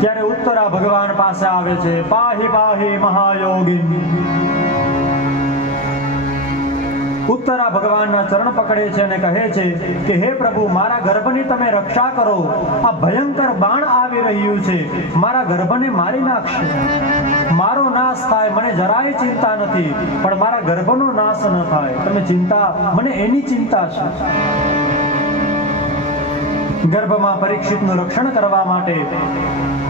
ત્યારે ઉત્તરા ભગવાન પાસે આવે છે. પાહી પાહી મહાયોગિન. ઉત્તરા ભગવાનના ચરણ પકડે છે અને કહે છે કે હે પ્રભુ, મારા ગર્ભની તમે રક્ષા કરો. આ ભયંકર બાણ આવી રહ્યું છે, મારા ગર્ભને મારી નાખશે. મારો નાશ થાય મને જરાય ચિંતા નથી, પણ મારા ગર્ભનો નાશ ન થાય તમે ચિંતા, મને એની ચિંતા છે. ગર્ભમાં પરીક્ષિતનું રક્ષણ કરવા માટે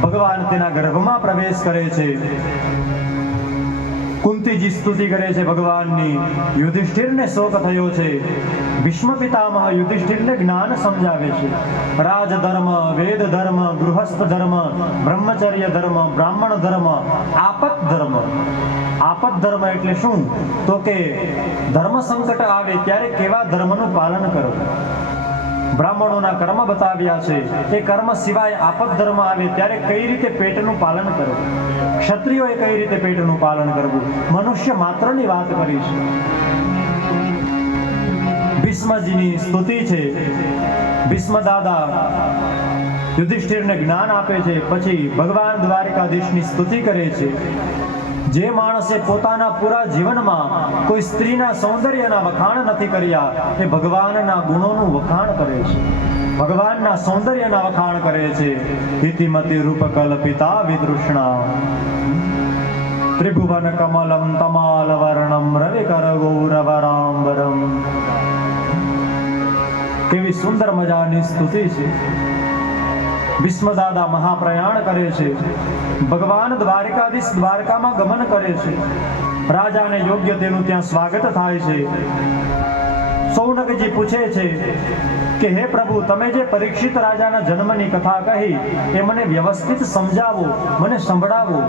ભગવાન તેના ગર્ભમાં પ્રવેશ કરે છે. કુંતીજી સ્તુતિ કરે છે ભગવાનની. યુધિષ્ઠિરને શોક થયો છે. ભીષ્મ પિતામહ યુધિષ્ઠિરને જ્ઞાન સમજાવે છે. રાજધર્મ, વેદ ધર્મ, ગૃહસ્થ ધર્મ, બ્રહ્મચર્ય ધર્મ, બ્રાહ્મણ ધર્મ, આપત ધર્મ. આપત ધર્મ એટલે શું? તો કે ધર્મ સંકટ આવે ત્યારે કેવા ધર્મનું પાલન કરો. બ્રાહ્મણોના કર્મ બતાવ્યા છે. એ કર્મ સિવાય આપત ધર્મ આવે ત્યારે કઈ રીતે પેટનું પાલન કરવું, ક્ષત્રિયોએ કઈ રીતે પેટનું પાલન કરવું, મનુષ્ય માત્રની વાત કરી છે. ભીષ્મજીની સ્તુતિ છે. ભીષ્મ દાદા યુધિષ્ઠિરને જ્ઞાન આપે છે. પછી ભગવાન દ્વારિકાધીશની સ્તુતિ કરે છે. જે માણસે પોતાના પૂરા જીવનમાં કોઈ સ્ત્રીના સૌંદર્યના વખાણ નથી કર્યા, એ ભગવાનના ગુણોનું વખાણ કરે છે, ભગવાનના સૌંદર્યના વખાણ કરે છે. ઇતિમતિ રૂપ કલ્પિતા વિતૃષ્ણા ત્રિભુવન કમલમ તમાલ વર્ણમ રવિકર ગૌરવરાંબરમ. કેવી સુંદર મજાની સ્તુતિ છે. ભીષ્મ દાદા મહાપ્રયાણ કરે છે. ભગવાન દ્વારિકાધીશ દ્વારકામાં ગમન કરે છે. રાજાને યોગ્ય તેનું ત્યાં સ્વાગત થાય છે. સૌનકજી પૂછે છે કે હે પ્રભુ, તમે જે પરીક્ષિત રાજાના જન્મની કથા કહી એ મને વ્યવસ્થિત સમજાવો, મને સંભળાવો.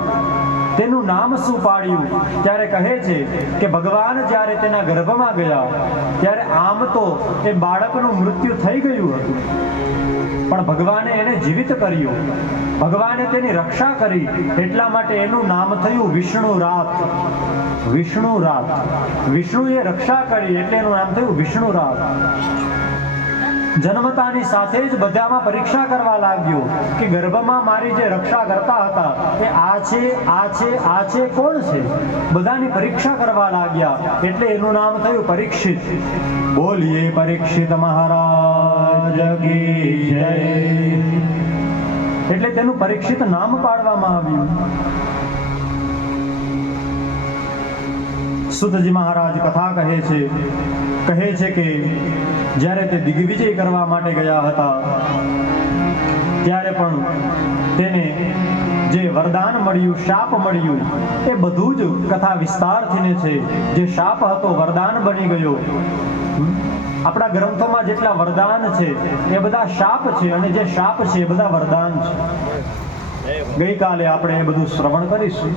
તેનું નામ શું પાડ્યું? ત્યારે કહે છે કે ભગવાન જ્યારે તેના ગર્ભમાં ગયા ત્યારે આમ તો એ બાળકનું મૃત્યુ થઈ ગયું હતું, પણ ભગવાને એને જીવિત કર્યો. ભગવાને તેની રક્ષા કરી, એટલા માટે એનું નામ થયું વિષ્ણુ રાત. વિષ્ણુ રાત, વિષ્ણુએ રક્ષા કરી એટલે એનું નામ થયું વિષ્ણુ રાત. જન્મતાની સાથે જ બધામાં પરીક્ષા કરવા લાગ્યો કે ગર્ભમાં મારી જે રક્ષા કરતા હતા એ આ છે, આ છે, આ છે, કોણ છે? બધાની પરીક્ષા કરવા લાગ્યા એટલે એનું નામ થયું પરીક્ષિત. બોલીએ પરીક્ષિત મહારાજ કી જય. એટલે તેનું પરીક્ષિત નામ પાડવામાં આવ્યું. સુતજી મહારાજ કથા કહે છે કે જ્યારે તે દિગ્વિજય કરવા માટે ગયા હતા ત્યારે પણ તેને જે વરદાન મળ્યું, શાપ મળ્યું, એ બધું જ કથા વિસ્તારથી છે. જે શાપ હતો વરદાન બની ગયો. આપણા ગ્રંથોમાં જેટલા વરદાન છે એ બધા શાપ છે, અને જે શાપ છે એ બધા વરદાન છે. ગઈકાલે આપણે એ બધું શ્રવણ કરીશું.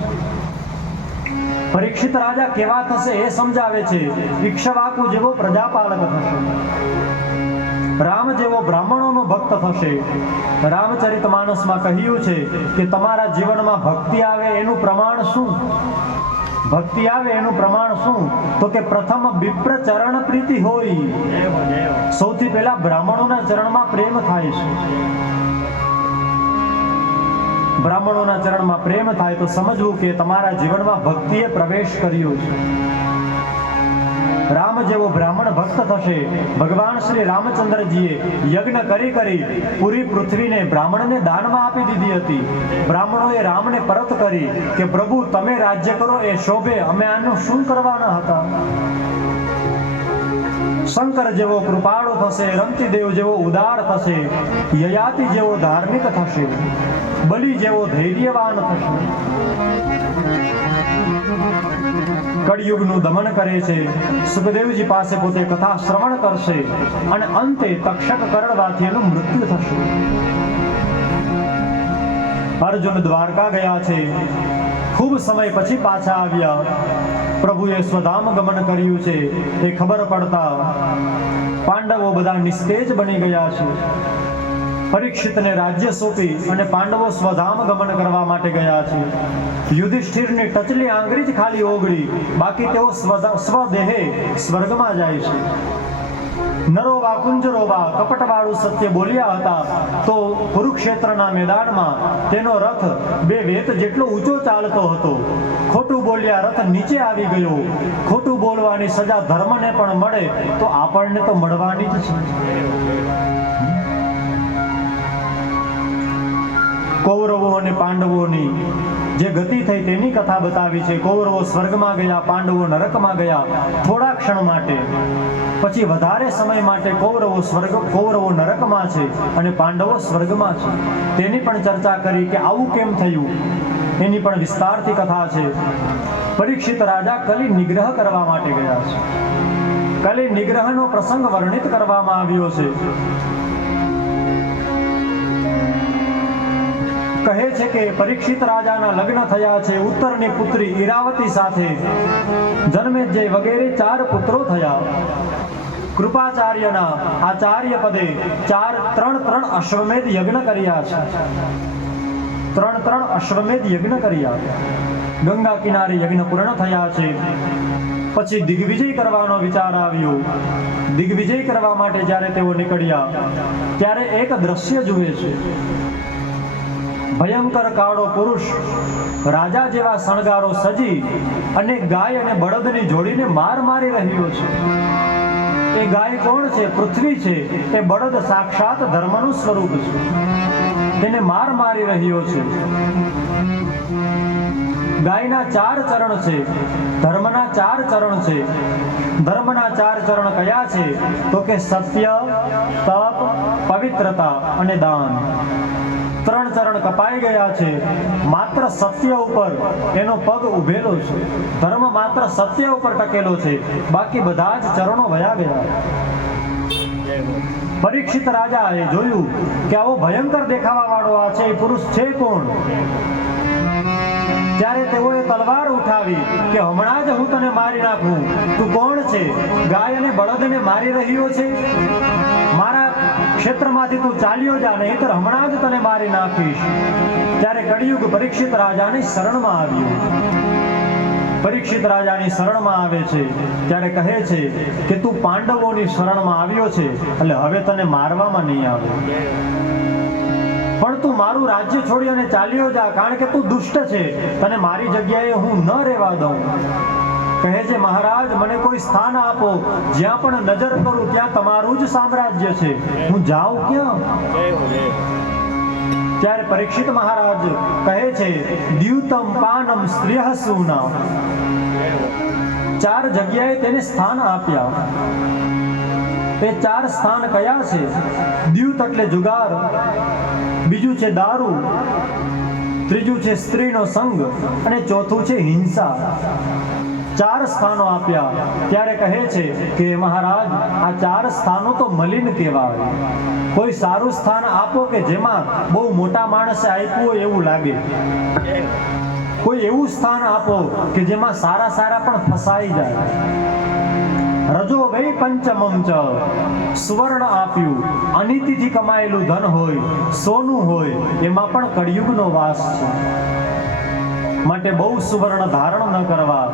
પરીક્ષિત રાજા કેવા થશે એ સમજાવે છે. ઇક્ષ્વાકુ જેવો પ્રજાપાલક થશે, રામ જેવો બ્રાહ્મણોનો ભક્ત થશે. રામચરિતમાનસમાં કહ્યું છે કે તમારા જીવનમાં ભક્તિ આવે એનું પ્રમાણ શું? ભક્તિ આવે એનું પ્રમાણ શું? તો કે પ્રથમ વિપ્ર ચરણ પ્રીતિ હોય. સૌથી પહેલા બ્રાહ્મણોના ચરણમાં પ્રેમ થાય છે. બ્રાહ્મણોના ચરણમાં પ્રેમ થાય તો સમજવું કે તમારા જીવનમાં ભક્તિએ પ્રવેશ કર્યો છે. રામ જેવો બ્રાહ્મણ ભક્ત થશે. ભગવાન શ્રી રામચંદ્રજીએ યજ્ઞ કરી પૂરી પૃથ્વીને બ્રાહ્મણને દાનમાં આપી દીધી હતી. બ્રાહ્મણોએ રામને પરત કરી કે પ્રભુ તમે રાજ્ય કરો એ શોભે, અમે આનું શું કરવાના હતા. શંકર જેવો કૃપાળુ થશે, રમતીદેવ જેવો ઉદાર થશે, યયાતિ જેવો ધાર્મિક થશે, બલિ જેવો ધૈર્યવાન થશે. કળિયુગનું દમન કરે છે. સુખદેવજી પાસે પોતે કથા શ્રવણ કરશે અને અંતે તક્ષક કરડવાથી એનું મૃત્યુ થશે. અર્જુન દ્વારકા ગયા છે. ખૂબ સમય પછી પાછા આવ્યા. પ્રભુએ સ્વધામ ગમન કર્યું છે એ ખબર પડતા પાંડવો બધા નિસ્તેજ બની ગયા છે. પરીક્ષિતને રાજ્ય સોંપી અને પાંડવો સ્વધામ ગમન કરવા માટે ગયા છે. યુધિષ્ઠિરની ટચલી આંગળી જ ખાલી ઓગળી, બાકી તેઓ સ્વદેહે સ્વર્ગમાં જાય છે. નરોવા કુંજરોવા કપટવાળું સત્ય બોલ્યા હતા તો કુરુક્ષેત્રના મેદાનમાં તેનો રથ 2 વેત જેટલો ઊંચો ચાલતો હતો. ખોટું બોલ્યા રથ નીચે આવી ગયો. ખોટું બોલવાની સજા ધર્મને પણ મળે તો આપણને તો મળવાની જ છે. કૌરવો અને પાંડવોની જે ગતિ થઈ તેની કથા બતાવી છે. કૌરવો સ્વર્ગમાં ગયા, પાંડવો નરકમાં ગયા થોડા ક્ષણ માટે. પછી વધારે સમય માટે કૌરવો નરકમાં છે અને પાંડવો સ્વર્ગમાં છે. તેની પણ ચર્ચા કરી કે આવું કેમ થયું, એની પણ વિસ્તારથી કથા છે. પરીક્ષિત રાજા કલી નિગ્રહ કરવા માટે ગયા છે. કલી નિગ્રહનો પ્રસંગ વર્ણિત કરવામાં આવ્યો છે. કહે છે કે પરીક્ષિત રાજાના લગ્ન થયા છે. ઉત્તરની પુત્રી ઈરાવતી સાથે જન્મેજય વગેરે 4 પુત્રો થયા. કૃપાચાર્યના આચાર્ય પદે 3 અશ્વમેધ યજ્ઞ કર્યા છે. 3 અશ્વમેધ યજ્ઞ કર્યા. ગંગા કિનારે યજ્ઞ પૂર્ણ થયા છે. પછી દિગ્વિજય કરવાનો વિચાર આવ્યો. દિગ્વિજય કરવા માટે જ્યારે તેઓ નીકળ્યા ત્યારે એક દ્રશ્ય જુએ છે. ભયંકર કાળો પુરુષ રાજા જેવા શણગારો સજી અને ગાય અને બળદની જોડીને માર મારી રહ્યો છે. એ ગાય કોણ છે? પૃથ્વી છે. એ બળદ સાક્ષાત ધર્મનું સ્વરૂપ છે. તેને માર મારી રહ્યો છે. ગાયના 4 ચરણ છે. ધર્મના 4 ચરણ છે. ધર્મના 4 ચરણ કયા છે? તો કે સત્ય, તપ, પવિત્રતા અને દાન. 3 ચરણ કપાઈ ગયા છે. માત્ર સત્ય ઉપર એનો પગ ઉભેલો છે. ધર્મ માત્ર સત્ય ઉપર ટકેલો છે. બાકી બધા જ ચરણો વયા ગયા. પરીક્ષિત રાજાએ જોયું કે આવો ભયંકર દેખાવા વાળો આ છે, એ પુરુષ છે કોણ? ત્યારે તેઓએ તલવાર ઉઠાવી કે હમણાં જ હું તને મારી નાખું. તું કોણ છે? ગાય અને બળદને મારી રહ્યો છે? મારા ક્ષેત્રમાંથી તું ચાલ્યો જા, નહીંતર હમણાં જ તને મારી નાખીશ. ત્યારે કળિયુગ પરીક્ષિત રાજાની શરણમાં આવ્યું. પરીક્ષિત રાજાની શરણમાં આવે છે ત્યારે કહે છે કે તું પાંડવોની શરણમાં આવ્યો છે એટલે હવે તને મારવામાં નહીં આવે, પણ તું મારું રાજ્ય છોડી અને ચાલ્યો જા, કારણ કે તું દુષ્ટ છે. તને મારી જગ્યાએ હું ન રહેવા દઉં. કહે છે મહારાજ મને કોઈ સ્થાન આપો, જ્યાં પણ નજર કરું ત્યાં તમારું જ સામ્રાજ્ય છે, હું જાઉં ક્યાં? ત્યારે પરીક્ષિત મહારાજ કહે છે દ્યુતમ પાનમ સ્ત્રીહ સૂના. 4 જગ્યાએ તેને સ્થાન આપ્યા. તે 4 સ્થાન કયા છે? દ્યુત એટલે જુગાર, બીજું છે દારૂ, ત્રીજું છે સ્ત્રીનો સંગ અને ચોથું છે હિંસા. 4 સ્થાનો આપ્યા. ત્યારે કહે છે કે મહારાજ આ 4 સ્થાનો તો મલિન કહેવાય. કોઈ સારું સ્થાન આપો કે જેમાં બહુ મોટા માણસે આપ્યું હોય એવું લાગે. કોઈ એવું સ્થાન આપો કે જેમાં સારા પણ ફસાઈ જાય. રજો વૈ પંચમમ ચ, સુવર્ણ આપ્યું, અનિતિથી કમાયેલું ધન હોય, સોનું હોય, એમાં પણ કળિયુગનો વાસ છે. માટે બહુ સુવર્ણ ધારણ ન કરવા,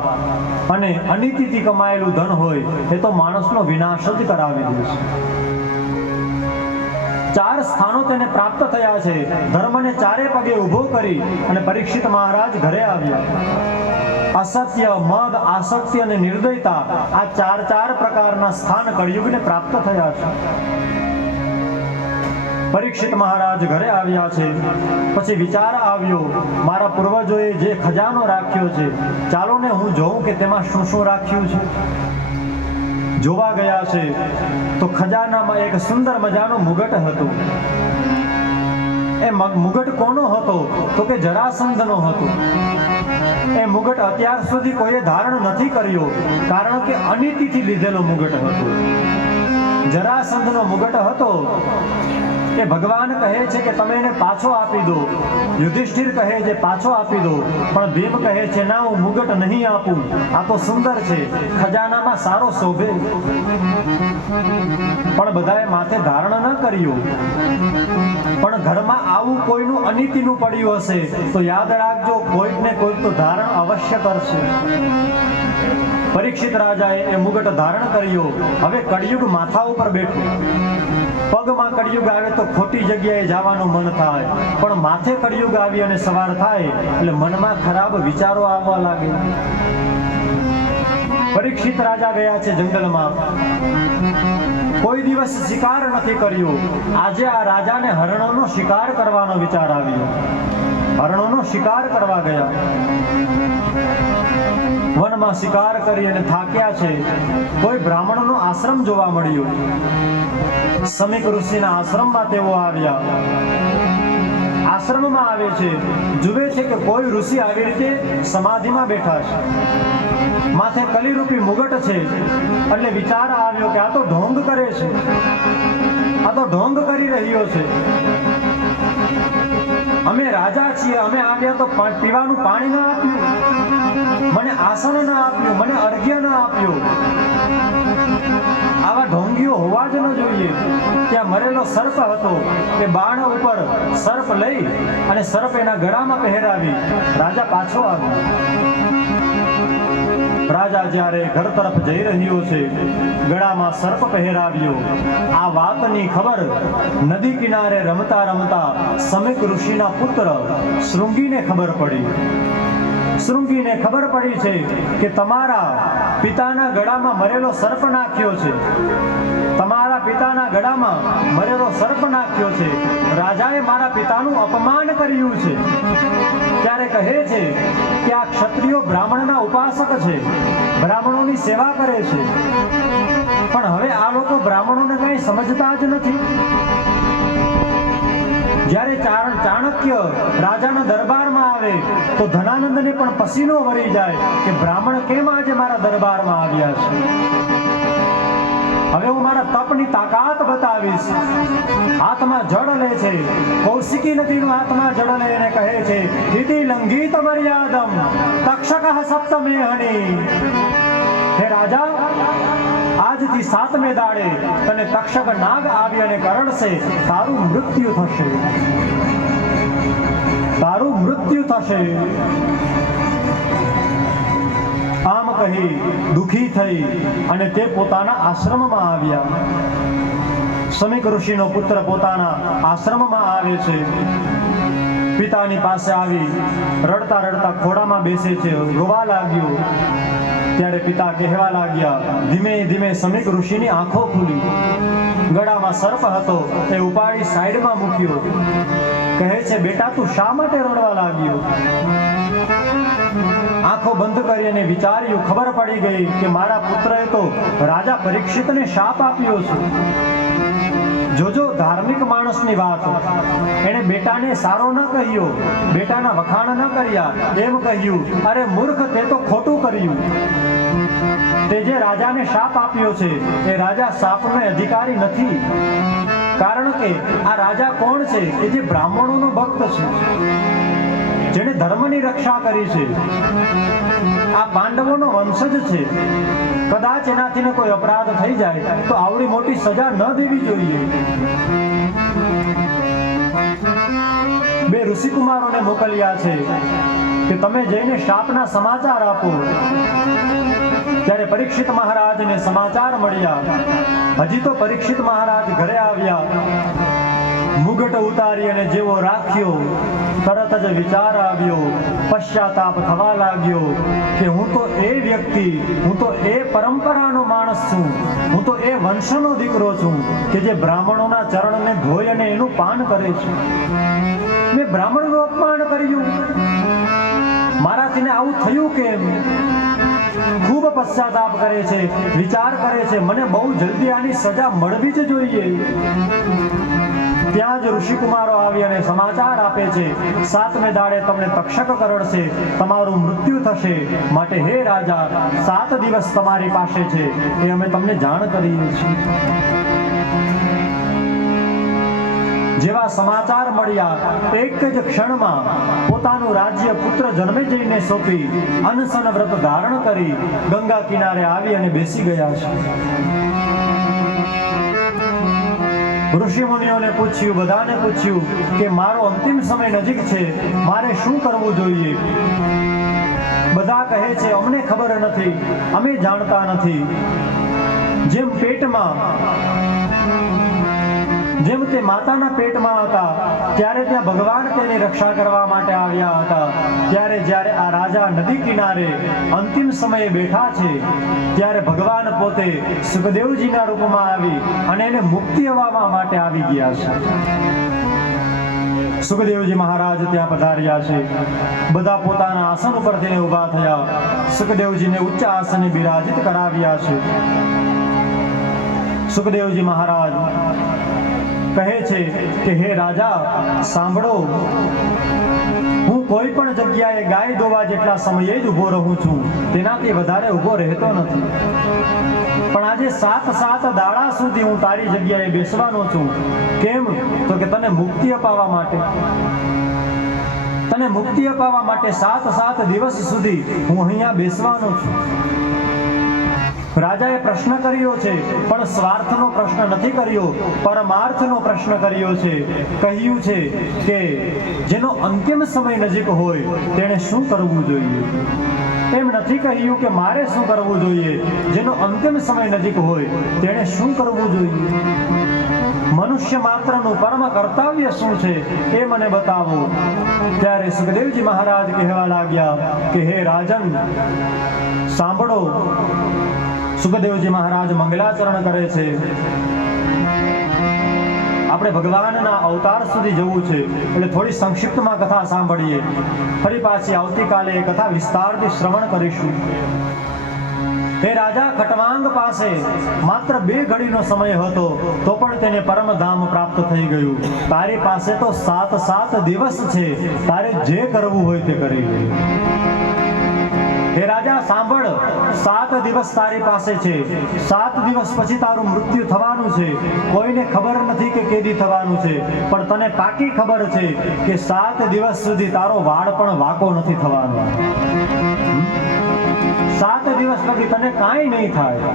અને અનિતિથી કમાયેલું ધન હોય એ તો માણસનો વિનાશ જ કરાવી દે છે. ચાર સ્થાનો તેને પ્રાપ્ત થયા છે. ધર્મને ચારે પગે ઊભો કરી અને પરીક્ષિત મહારાજ ઘરે આવ્યા. અસત્ય, મદ, આસક્તિ અને નિર્દયતા આ ચાર પ્રકારના સ્થાન કળિયુગને પ્રાપ્ત થયા છે. પરીક્ષિત મહારાજ ઘરે આવ્યા છે. પછી વિચાર આવ્યો, મારા પૂર્વજોએ જે ખજાનો રાખ્યો છે, ચાલો ને હું જોઉં કે તેમાં શું શું રાખ્યું છે. જોવા ગયા છે તો ખજાનામાં એક સુંદર મજાનો મુગટ હતો. એ મુગટ કોનો હતો તો કે જરાસંધનો હતો. એ મુગટ અત્યાર સુધી કોઈએ ધારણ નથી કર્યો, કારણ કે અનીતિથી લીધેલો મુગટ હતો. જરાસંધનો મુગટ હતો. કે ભગવાન કહે છે કે તમે એને પાછો આપી દો. યુધિષ્ઠિર કહે છે પાછો આપી દો, પણ ભીમ કહે છે ના, હું મુગટ નહીં આપું. આ તો સુંદર છે, ખજાનામાં સારો શોભે. પણ બધાએ માથે ધારણ ન કર્યું. પણ ઘરમાં આવું કોઈનું અનીતિનું પડ્યું હશે તો યાદ રાખજો, કોઈક ને કોઈક તો ધારણ અવશ્ય કરશે. પરીક્ષિત રાજાએ એ મુગટ ધારણ કર્યો. હવે કળિયુગ માથા ઉપર બેઠું. પગમાં કળિયુગ આવે તો ખોટી જગ્યાએ જવાનું મન થાય, પણ માથે કળિયુગ આવી અને સવાર થાય એટલે મનમાં ખરાબ વિચારો આવવા લાગે. પરીક્ષિત રાજા ગયા છે જંગલમાં. કોઈ દિવસ શિકાર નથી કર્યો. આજે આ રાજાને હરણોનો શિકાર કરવાનો વિચાર આવ્યો. હરણોનો શિકાર કરવા ગયા. વનમાં શિકાર કરી અને થાક્યા છે. કોઈ બ્રાહ્મણનો આશ્રમ જોવા મળ્યો. સમીક ઋષિના આશ્રમમાં તેઓ આવ્યા. આશ્રમમાં આવે છે, જુએ છે કે કોઈ ઋષિ આવી રીતે સમાધિમાં બેઠા છે. માથે કલીરૂપી મુગટ છે. એટલે વિચાર આવ્યો કે આ તો ઢોંગ કરે છે, આ તો ઢોંગ કરી રહ્યો છે. અમે રાજા છીએ, અમે આવ્યા તો પીવાનું પાણી ના આપ્યું, મને આસન ના આપ્યું, મને અર્ઘ્ય ના આપ્યું. આવા ઢોંગીઓ હોવા જ ન જોઈએ. ત્યાં મરેલો સર્પ હતો. તે બાણ ઉપર સર્પ લઈ અને સર્પ એના ગળામાં પહેરાવી રાજા પાછો આવ્યો. રાજા જ્યારે ઘર તરફ જઈ રહ્યો છે, ગળામાં સર્પ પહેરાવ્યો. આ વાતની ખબર નદી કિનારે રમતા રમતા સમીક ઋષિના પુત્ર શૃંગીને ખબર પડી. શૃંગીને ખબર પડી છે કે તમારા પિતાના ગળામાં મરેલો સર્પ નાખ્યો છે. તમારા પિતાના ગળામાં મરેલો સર્પ નાખ્યો છે. રાજાએ મારા પિતાનું અપમાન કર્યું છે. ત્યારે કહે છે કે આ ક્ષત્રિયો બ્રાહ્મણના ઉપાસક છે, બ્રાહ્મણોની સેવા કરે છે. પણ હવે આ લોકો બ્રાહ્મણોને કંઈ સમજતા જ નથી. જ્યારે ચાણક્ય રાજાના દરબારમાં આવે તો ધનાનંદને પણ પસીનો વળી જાય કે બ્રાહ્મણ કેમ આજે મારા દરબારમાં આવ્યા છે. હવે હું મારા તપની તાકાત બતાવીશ. હાથમાં જળ લે છે. કૌશિકી નદીનું હાથમાં જળ લઈને કહે છે, ઇતિ લંઘિત મર્યાદમ તક્ષકઃ સપ્તમેહની. હે રાજા, આજથી 7મે દાડે તને તક્ષક નાગ આવી અને કરડશે, તારું મૃત્યુ થશે, તારું મૃત્યુ થશે. આમ કહી દુખી થઈ અને તે પોતાના આશ્રમમાં આવ્યા. સમીક ઋષિનો પુત્ર પોતાના આશ્રમમાં આવે છે. પિતાની પાસે આવી રડતા રડતા ખોડામાં બેસે છે, રોવા લાગ્યો. ત્યારે પિતા કહેવા લાગ્યા. ધીમે ધીમે સમીક ઋષિની આંખો ખુલી. ગળામાં સર્પ હતો, તે ઉપાડી સાઈડમાં મૂક્યો. કહે છે, બેટા તું શા માટે રડવા લાગ્યો? આંખો બંધ કરી અને વિચાર્યું. ખબર પડી ગઈ કે મારા પુત્રએ તો રાજા પરીક્ષિતને શાપ આપ્યો છે. જોજો ધાર્મિક માણસની વાત. એને બેટાને સારો ન કહ્યો, બેટાના વખાણ ન કર્યા. એમ કહ્યું, અરે મૂર્ખ, તે તો ખોટું કર્યું. તે જે રાજાને શાપ આપ્યો છે એ રાજા શાપનો અધિકારી નથી. કારણ કે આ રાજા કોણ છે? કે જે બ્રાહ્મણોનો ભક્ત છે, જેણે ધર્મની રક્ષા કરી છે. આ પાંડવોનો વંશજ છે. કદાચ એનાથી કોઈ અપરાધ થઈ જાય તો આવડી મોટી સજા ન દેવી જોઈએ. બે ઋષિકુમારોને મોકલ્યા છે કે તમે જઈને શાપના સમાચાર આપો. ત્યારે પરીક્ષિત મહારાજને સમાચાર મળ્યા. હજી તો પરીક્ષિત મહારાજ ઘરે આવ્યા મુગટ ઉતારી અને જેવો રાખ્યો, તરત જ વિચાર આવ્યો, પશ્ચાતાપ થવા લાગ્યો કે હું તો એ વ્યક્તિ, હું તો એ પરંપરાનો માણસ છું, હું તો એ વંશનો દીકરો છું કે જે બ્રાહ્મણોના ચરણને ધોઈ અને એનું પાન કરે છે. મેં બ્રાહ્મણનું અપમાન કર્યું, મારાથી ને આવું થયું કેમ? ખૂબ પશ્ચાતાપ કરે છે, વિચાર કરે છે, મને બહુ જલ્દી આની સજા મળવી જ જોઈએ. ત્યાં જ ઋષિકુમારો આવી અને સમાચાર આપે છે, 7મે દાડે તમને તક્ષક કરડશે, તમારું મૃત્યુ થશે, માટે હે રાજા 7 દિવસ તમારી પાસે છે, એ અમે તમને જાણ કરીએ છીએ. જેવા સમાચાર મળ્યા એક જ ક્ષણમાં પોતાનું રાજ્ય પુત્ર જન્મેજયને સોંપી અનશન વ્રત ધારણ કરી ગંગા કિનારે આવી અને બેસી ગયા છે. ઋષિ મુનિઓને પૂછ્યું, બધાને પૂછ્યું કે મારો અંતિમ સમય નજીક છે, મારે શું કરવું જોઈએ? બધા કહે છે અમને ખબર નથી, અમે જાણતા નથી. જેમ તે માતાના પેટમાં હતા ત્યારે ત્યાં ભગવાન તેની રક્ષા કરવા માટે આવ્યા હતા, ત્યારે જ્યારે આ રાજા નદી કિનારે અંતિમ સમયે બેઠા છે ત્યારે ભગવાન પોતે સુખદેવજીના રૂપમાં આવી અને એને મુક્તિ અપાવવા માટે આવી ગયા છે. સુખદેવજી મહારાજ ત્યાં પધાર્યા છે. બધા પોતાના આસન ઉપરથી ઊભા થયા, સુખદેવજીને ઉચ્ચ આસને બિરાજિત કરાવ્યા છે. સુખદેવજી મહારાજ કહે છે કે હે રાજા સાંભળો, હું કોઈ પણ જગ્યાએ ગાય દોવા જેટલા સમયે જ ઊભો રહું છું, તેનાથી વધારે ઊભો રહેતો નથી. પણ આજે 7 દાડા સુધી હું તારી જગ્યાએ બેસવાનો છું. કેમ? તો કે તને મુક્તિ અપાવવા માટે. તને મુક્તિ અપાવવા માટે 7 દિવસ સુધી હું અહીંયા બેસવાનો છું. રાજાએ પ્રશ્ન કર્યો છે, પણ સ્વાર્થનો પ્રશ્ન નથી કર્યો, પરમાર્થનો પ્રશ્ન કર્યો છે. કહ્યું છે કે જેનો અંતિમ સમય નજીક હોય તેણે શું કરવું જોઈએ. એમ નથી કહ્યું કે મારે શું કરવું જોઈએ, જેનો અંતિમ સમય નજીક હોય તેણે શું કરવું જોઈએ. મનુષ્ય માત્રનું પરમ કર્તવ્ય શું છે એ મને બતાવો. ત્યારે સુખદેવજી મહારાજ કહેવા લાગ્યા કે હે રાજન સાંભળો. સુખદેવજી મહારાજ મંગલાચરણ કરે છે. આપણે ભગવાનના અવતાર સુધી જવું છે એટલે થોડી સંક્ષિપ્તમાં કથા સાંભળીએ. ફરી પાછી આવતીકાલે એ કથા વિસ્તારથી શ્રવણ કરીશું. એ રાજા ખટવાંગ પાસે માત્ર 2 ઘડીનો સમય હતો તો પણ તેને પરમધામ પ્રાપ્ત થઈ ગયું. તારી પાસે તો 7 દિવસ છે, તારે જે કરવું હોય તે કરી લે. હે રાજા સાંભળ, 7 દિવસ તારી પાસે છે, 7 દિવસ પછી તારું મૃત્યુ થવાનું છે. કોઈને ખબર નથી કે કેદી થવાનું છે, પણ તને પાકી ખબર છે કે 7 દિવસ સુધી તારો વાળ પણ વાંકો નથી થવાનો. 7 દિવસ લગી તને કાંઈ નહીં થાય.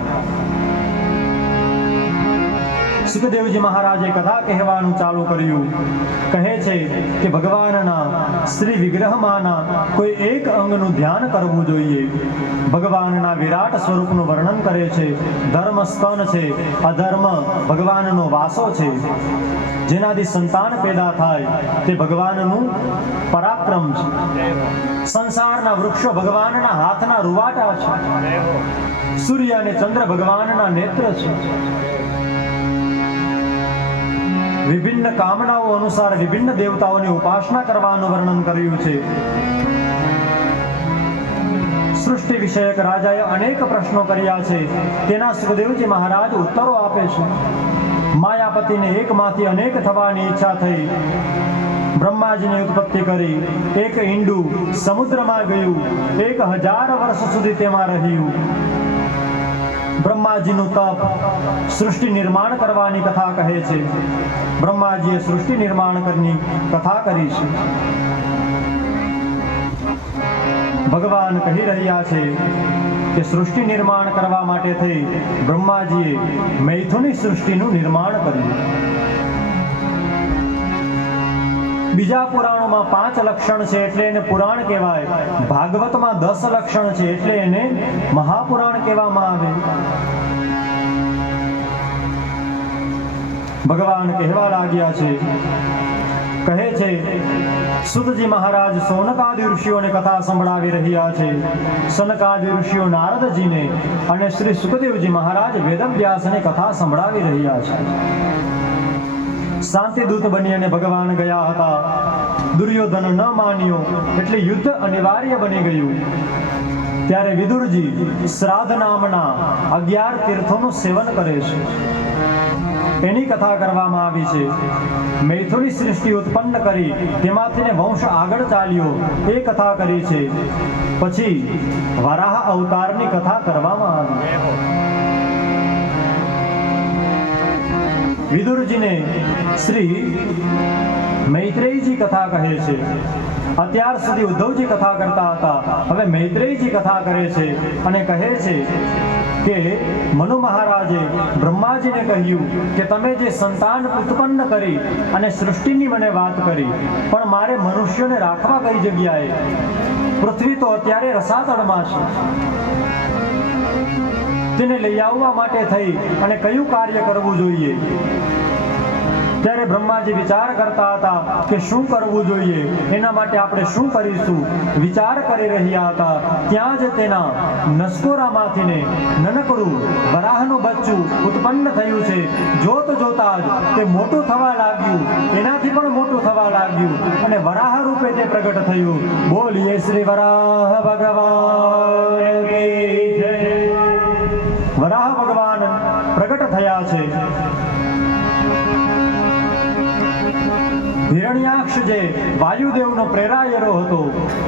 સુખદેવજી મહારાજે કથા કહેવાનું ચાલુ કર્યું. કહે છે કે ભગવાનના શ્રી વિગ્રહમાંના કોઈ એક અંગનું ધ્યાન કરવું જોઈએ. ભગવાનના વિરાટ સ્વરૂપનું વર્ણન કરે છે. ધર્મ સ્તન છે, અધર્મ ભગવાનનો વાસો છે. જેનાથી સંતાન પેદા થાય તે ભગવાનનું પરાક્રમ છે. સંસારના વૃક્ષો ભગવાનના હાથના રૂવાટા છે. સૂર્ય અને ચંદ્ર ભગવાનના નેત્ર છે. વિભિન્ન કામનાઓ અનુસાર વિભિન્ન દેવતાઓની ઉપાસના કરવાનું વર્ણન કર્યું છે. સૃષ્ટિ વિષયક રાજાએ અનેક પ્રશ્નો કર્યા છે. તેના સુખદેવજી મહારાજ ઉત્તરો આપે છે. માયાપતિને એકમાંથી અનેક થવાની ઈચ્છા થઈ. બ્રહ્માજીની ઉત્પત્તિ કરી. એક ઈંડું સમુદ્રમાં ગયું, 1000 વર્ષ સુધી તેમાં રહ્યું. બ્રહ્માજીનું તપ સૃષ્ટિ નિર્માણ કરવાની કથા કહે છે. બ્રહ્માજીએ સૃષ્ટિ નિર્માણ કરની કથા કરી છે. ભગવાન કહી રહ્યા છે કે સૃષ્ટિ નિર્માણ કરવા માટે થઈ બ્રહ્માજીએ મૈથુની સૃષ્ટિનું નિર્માણ કર્યું. બીજા પુરાણોમાં 5 લક્ષણ છે એટલે એને પુરાણ કહેવાય. ભાગવતમાં 10 લક્ષણ છે એટલે એને મહાપુરાણ કહેવામાં આવે. ભગવાન કહેવા લાગ્યા છે, કહે છે, સુતજી મહારાજ સૌનકાદિ ઋષિઓને કથા સંભળાવી રહ્યા છે. સનકાદિ ઋષિઓ નારદજીને અને શ્રી સુખદેવજી મહારાજ વેદવ્યાસને કથા સંભળાવી રહ્યા છે. શાંતિદૂત બની અને ભગવાન ગયા હતા. દુર્યોધન ન માન્યો એટલે યુદ્ધ અનિવાર્ય બની ગયું. ત્યારે વિદુરજી શ્રાદ્ધ નામના 11 તીર્થોનું સેવન કરે છે. એની કથા કરવામાં આવી છે. મૈથુની સૃષ્ટિ ઉત્પન્ન કરી તેમાંથી વંશ આગળ ચાલ્યો એ કથા કરી છે. પછી વરાહ અવતારની કથા કરવામાં આવી. વિદુરજીને શ્રી મૈત્રેયજી કથા કહે છે. અત્યાર સુધી ઉદ્ધવજી કથા કરતા હતા, હવે મૈત્રેયજી કથા કરે છે અને કહે છે કે મનુ મહારાજે બ્રહ્માજીને કહ્યું કે તમે જે સંતાન ઉત્પન્ન કરી અને સૃષ્ટિની મને વાત કરી, પણ મારે મનુષ્યને રાખવા કઈ જગ્યાએ? પૃથ્વી તો અત્યારે રસાતળમાં છે. તેને લઈ આવવા માટે થઈ અને કયું કાર્ય કરવું જોઈએ? ત્યારે બ્રહ્માજી વિચાર કરતા હતા કે શું કરવું જોઈએ, એના માટે આપણે શું કરીશું. વિચાર કરી રહ્યા હતા ત્યાં જ તેના નસકોરામાંથી નનકડું વરાહનું બચ્ચું ઉત્પન્ન થયું છે. જોત જોતા જ તે મોટું થવા લાગ્યું, એનાથી પણ મોટું થવા લાગ્યું અને વરાહ રૂપે તે પ્રગટ થયું. બોલીએ શ્રી વરાહ ભગવાન કી જય. વરાહ ભગવાન પ્રગટ થયા છે. હિરણ્યાક્ષ જે વાયુદેવનો પ્રેરાયેલો હતો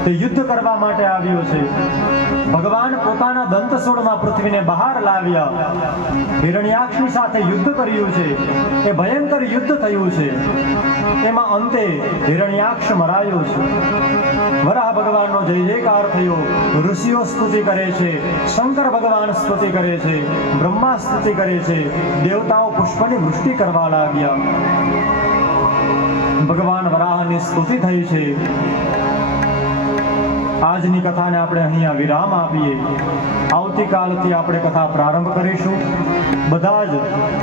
તે યુદ્ધ કરવા માટે આવ્યો છે. ભગવાન પોતાના દંતસૂળમાં પૃથ્વીને બહાર લાવ્યા. હિરણ્યાક્ષની સાથે યુદ્ધ કર્યું છે. એ ભયંકર યુદ્ધ થયું છે. એમાં અંતે હિરણ્યાક્ષ મરાયો છે. વરાહ ભગવાનનો જય જયકાર થયો. ઋષિઓ સ્તુતિ કરે છે, શંકર ભગવાન સ્તુતિ કરે છે, બ્રહ્મા સ્તુતિ કરે છે, દેવતાઓ પુષ્પની વૃષ્ટિ કરવા લાગ્યા. ભગવાન વરાહની સ્તુતિ થઈ છે. આજની કથાને આપણે અહીંયા વિરામ આપીએ. આવતીકાલથી આપણે કથા પ્રારંભ કરીશું. બધા જ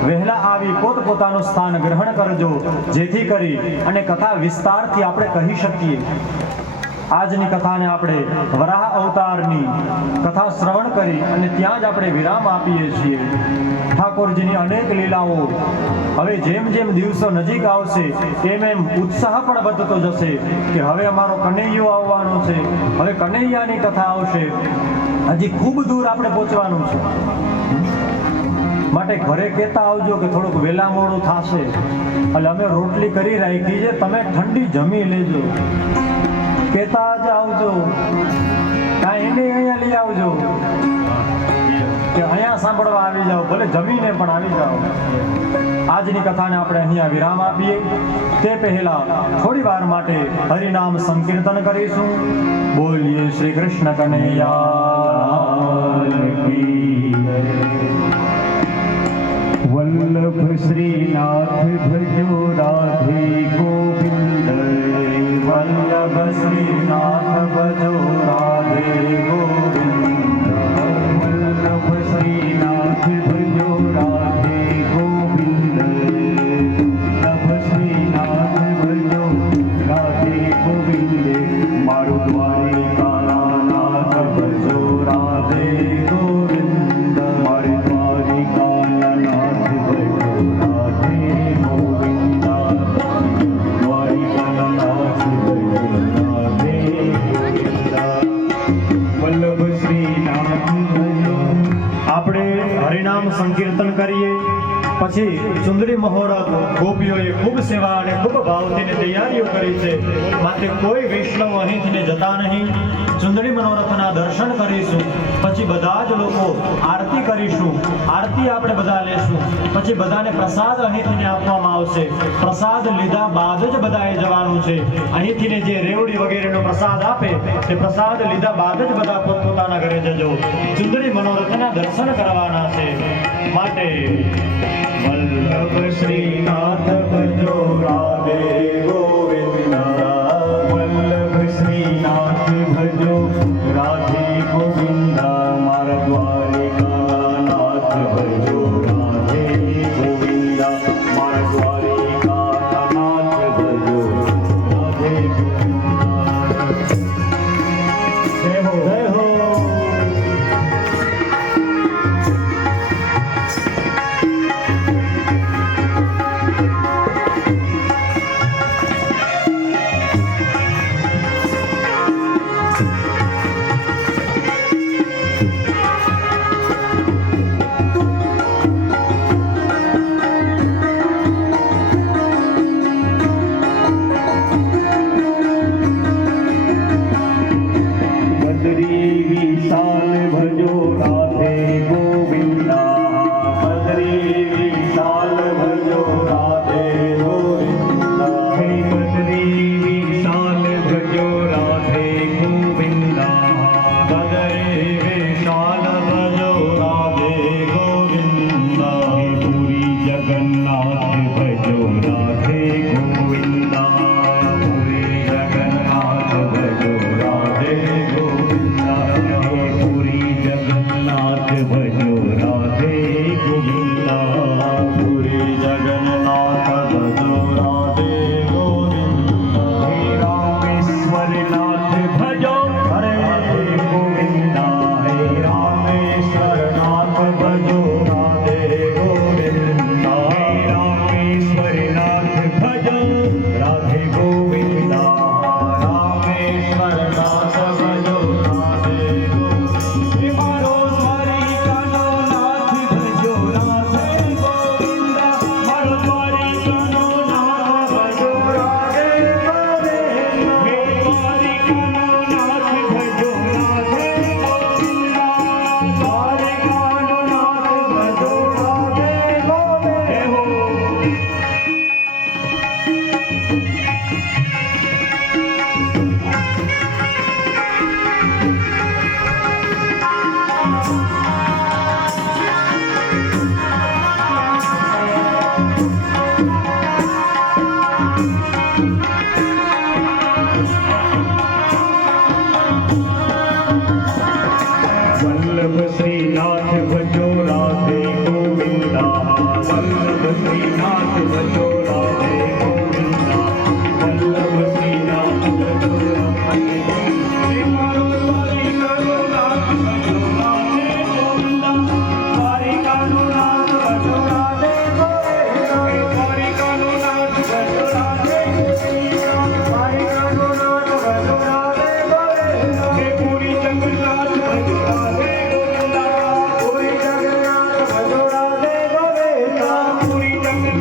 વહેલા આવી પોતપોતાનું સ્થાન ગ્રહણ કરજો, જેથી કરી અને કથા વિસ્તારથી આપણે કહી શકીએ. આજની કથાને આપણે વરાહ અવતારની કથા શ્રવણ કરી અને ત્યાં જ આપણે વિરામ આપીએ છીએ. ઠાકોરજીની અનેક લીલાઓ હવે જેમ જેમ દિવસો નજીક આવશે એમ એમ ઉત્સાહ પણ વધતો જશે કે હવે અમારો કનૈયો આવવાનો છે, હવે કનૈયાની કથા આવશે. હજી ખૂબ દૂર આપણે પહોંચવાનું છે. માટે ઘરે કહેતા આવજો કે થોડુંક વહેલા મોડું થશે, એટલે અમે રોટલી કરી રાખી છે, તમે ઠંડી જમી લેજો. કહેતા જ આવજો. એને અહીંયા લઈ આવજો કે અહીંયા સાંભળવા આવી જાઓ, ભલે જમીને પણ આવી જાઓ. આજની કથાને આપણે અહીંયા વિરામ આપીએ. તે પહેલા થોડી વાર માટે હરિનામ સંકીર્તન કરીશું. બોલીએ શ્રી કૃષ્ણ કનૈયા કી જય. વલ્લભ શ્રીનાથ ભજો રાધે ગોવિંદ. વલ્લભ શ્રીનાથ ભજો રાધે ગોવિંદ. વલ્લભ શ્રીનાથ ભજો રાધે ગોવિંદ. વલ્લભ શ્રીનાથ ભજો રાધે ગોવિંદ. મારું દ્વારિકાનાથ ભજો રાધે ગોવિંદ. મારે દ્વારિકાનાથ ભજો રાધે ગોવિંદ. દ્વારિકાનાથ ભજો રાધે ગોવિંદ. વલ્લભ શ્રીનાથ ભજો. આપણે હરિનામ સંકીર્તન કરીએ પછી ચુંદડી મહોરત ગોપીઓએ ખૂબ સેવા અને ખૂબ ભાવથી તૈયારીઓ કરી છે. માટે કોઈ વૈષ્ણવ અહીંથી જતા નહીં. ચુંદડી મનોરથના દર્શન કરીશું, પછી બધા જ લોકો આરતી કરીશું. આરતી આપણે બધા લેશું, પછી બધાને પ્રસાદ અહીંથી આપવામાં આવશે. પ્રસાદ લીધા બાદ જ બધાએ જવાનું છે. અહીંથી જે રેવડી વગેરેનો પ્રસાદ આપે તે પ્રસાદ લીધા બાદ જ બધા પોતપોતાના ઘરે જજો. ચુંદડી મનોરથના દર્શન કરવાના છે. માટે વલ્લભ શ્રીનાથ ભજો રાધે ગોવિંદ. વલ્લભ શ્રીનાથ ભજો રાધે ગોવિંદ. મારા દ્વારિકાનાથ ભજો રાધે ગોવિંદ. મારા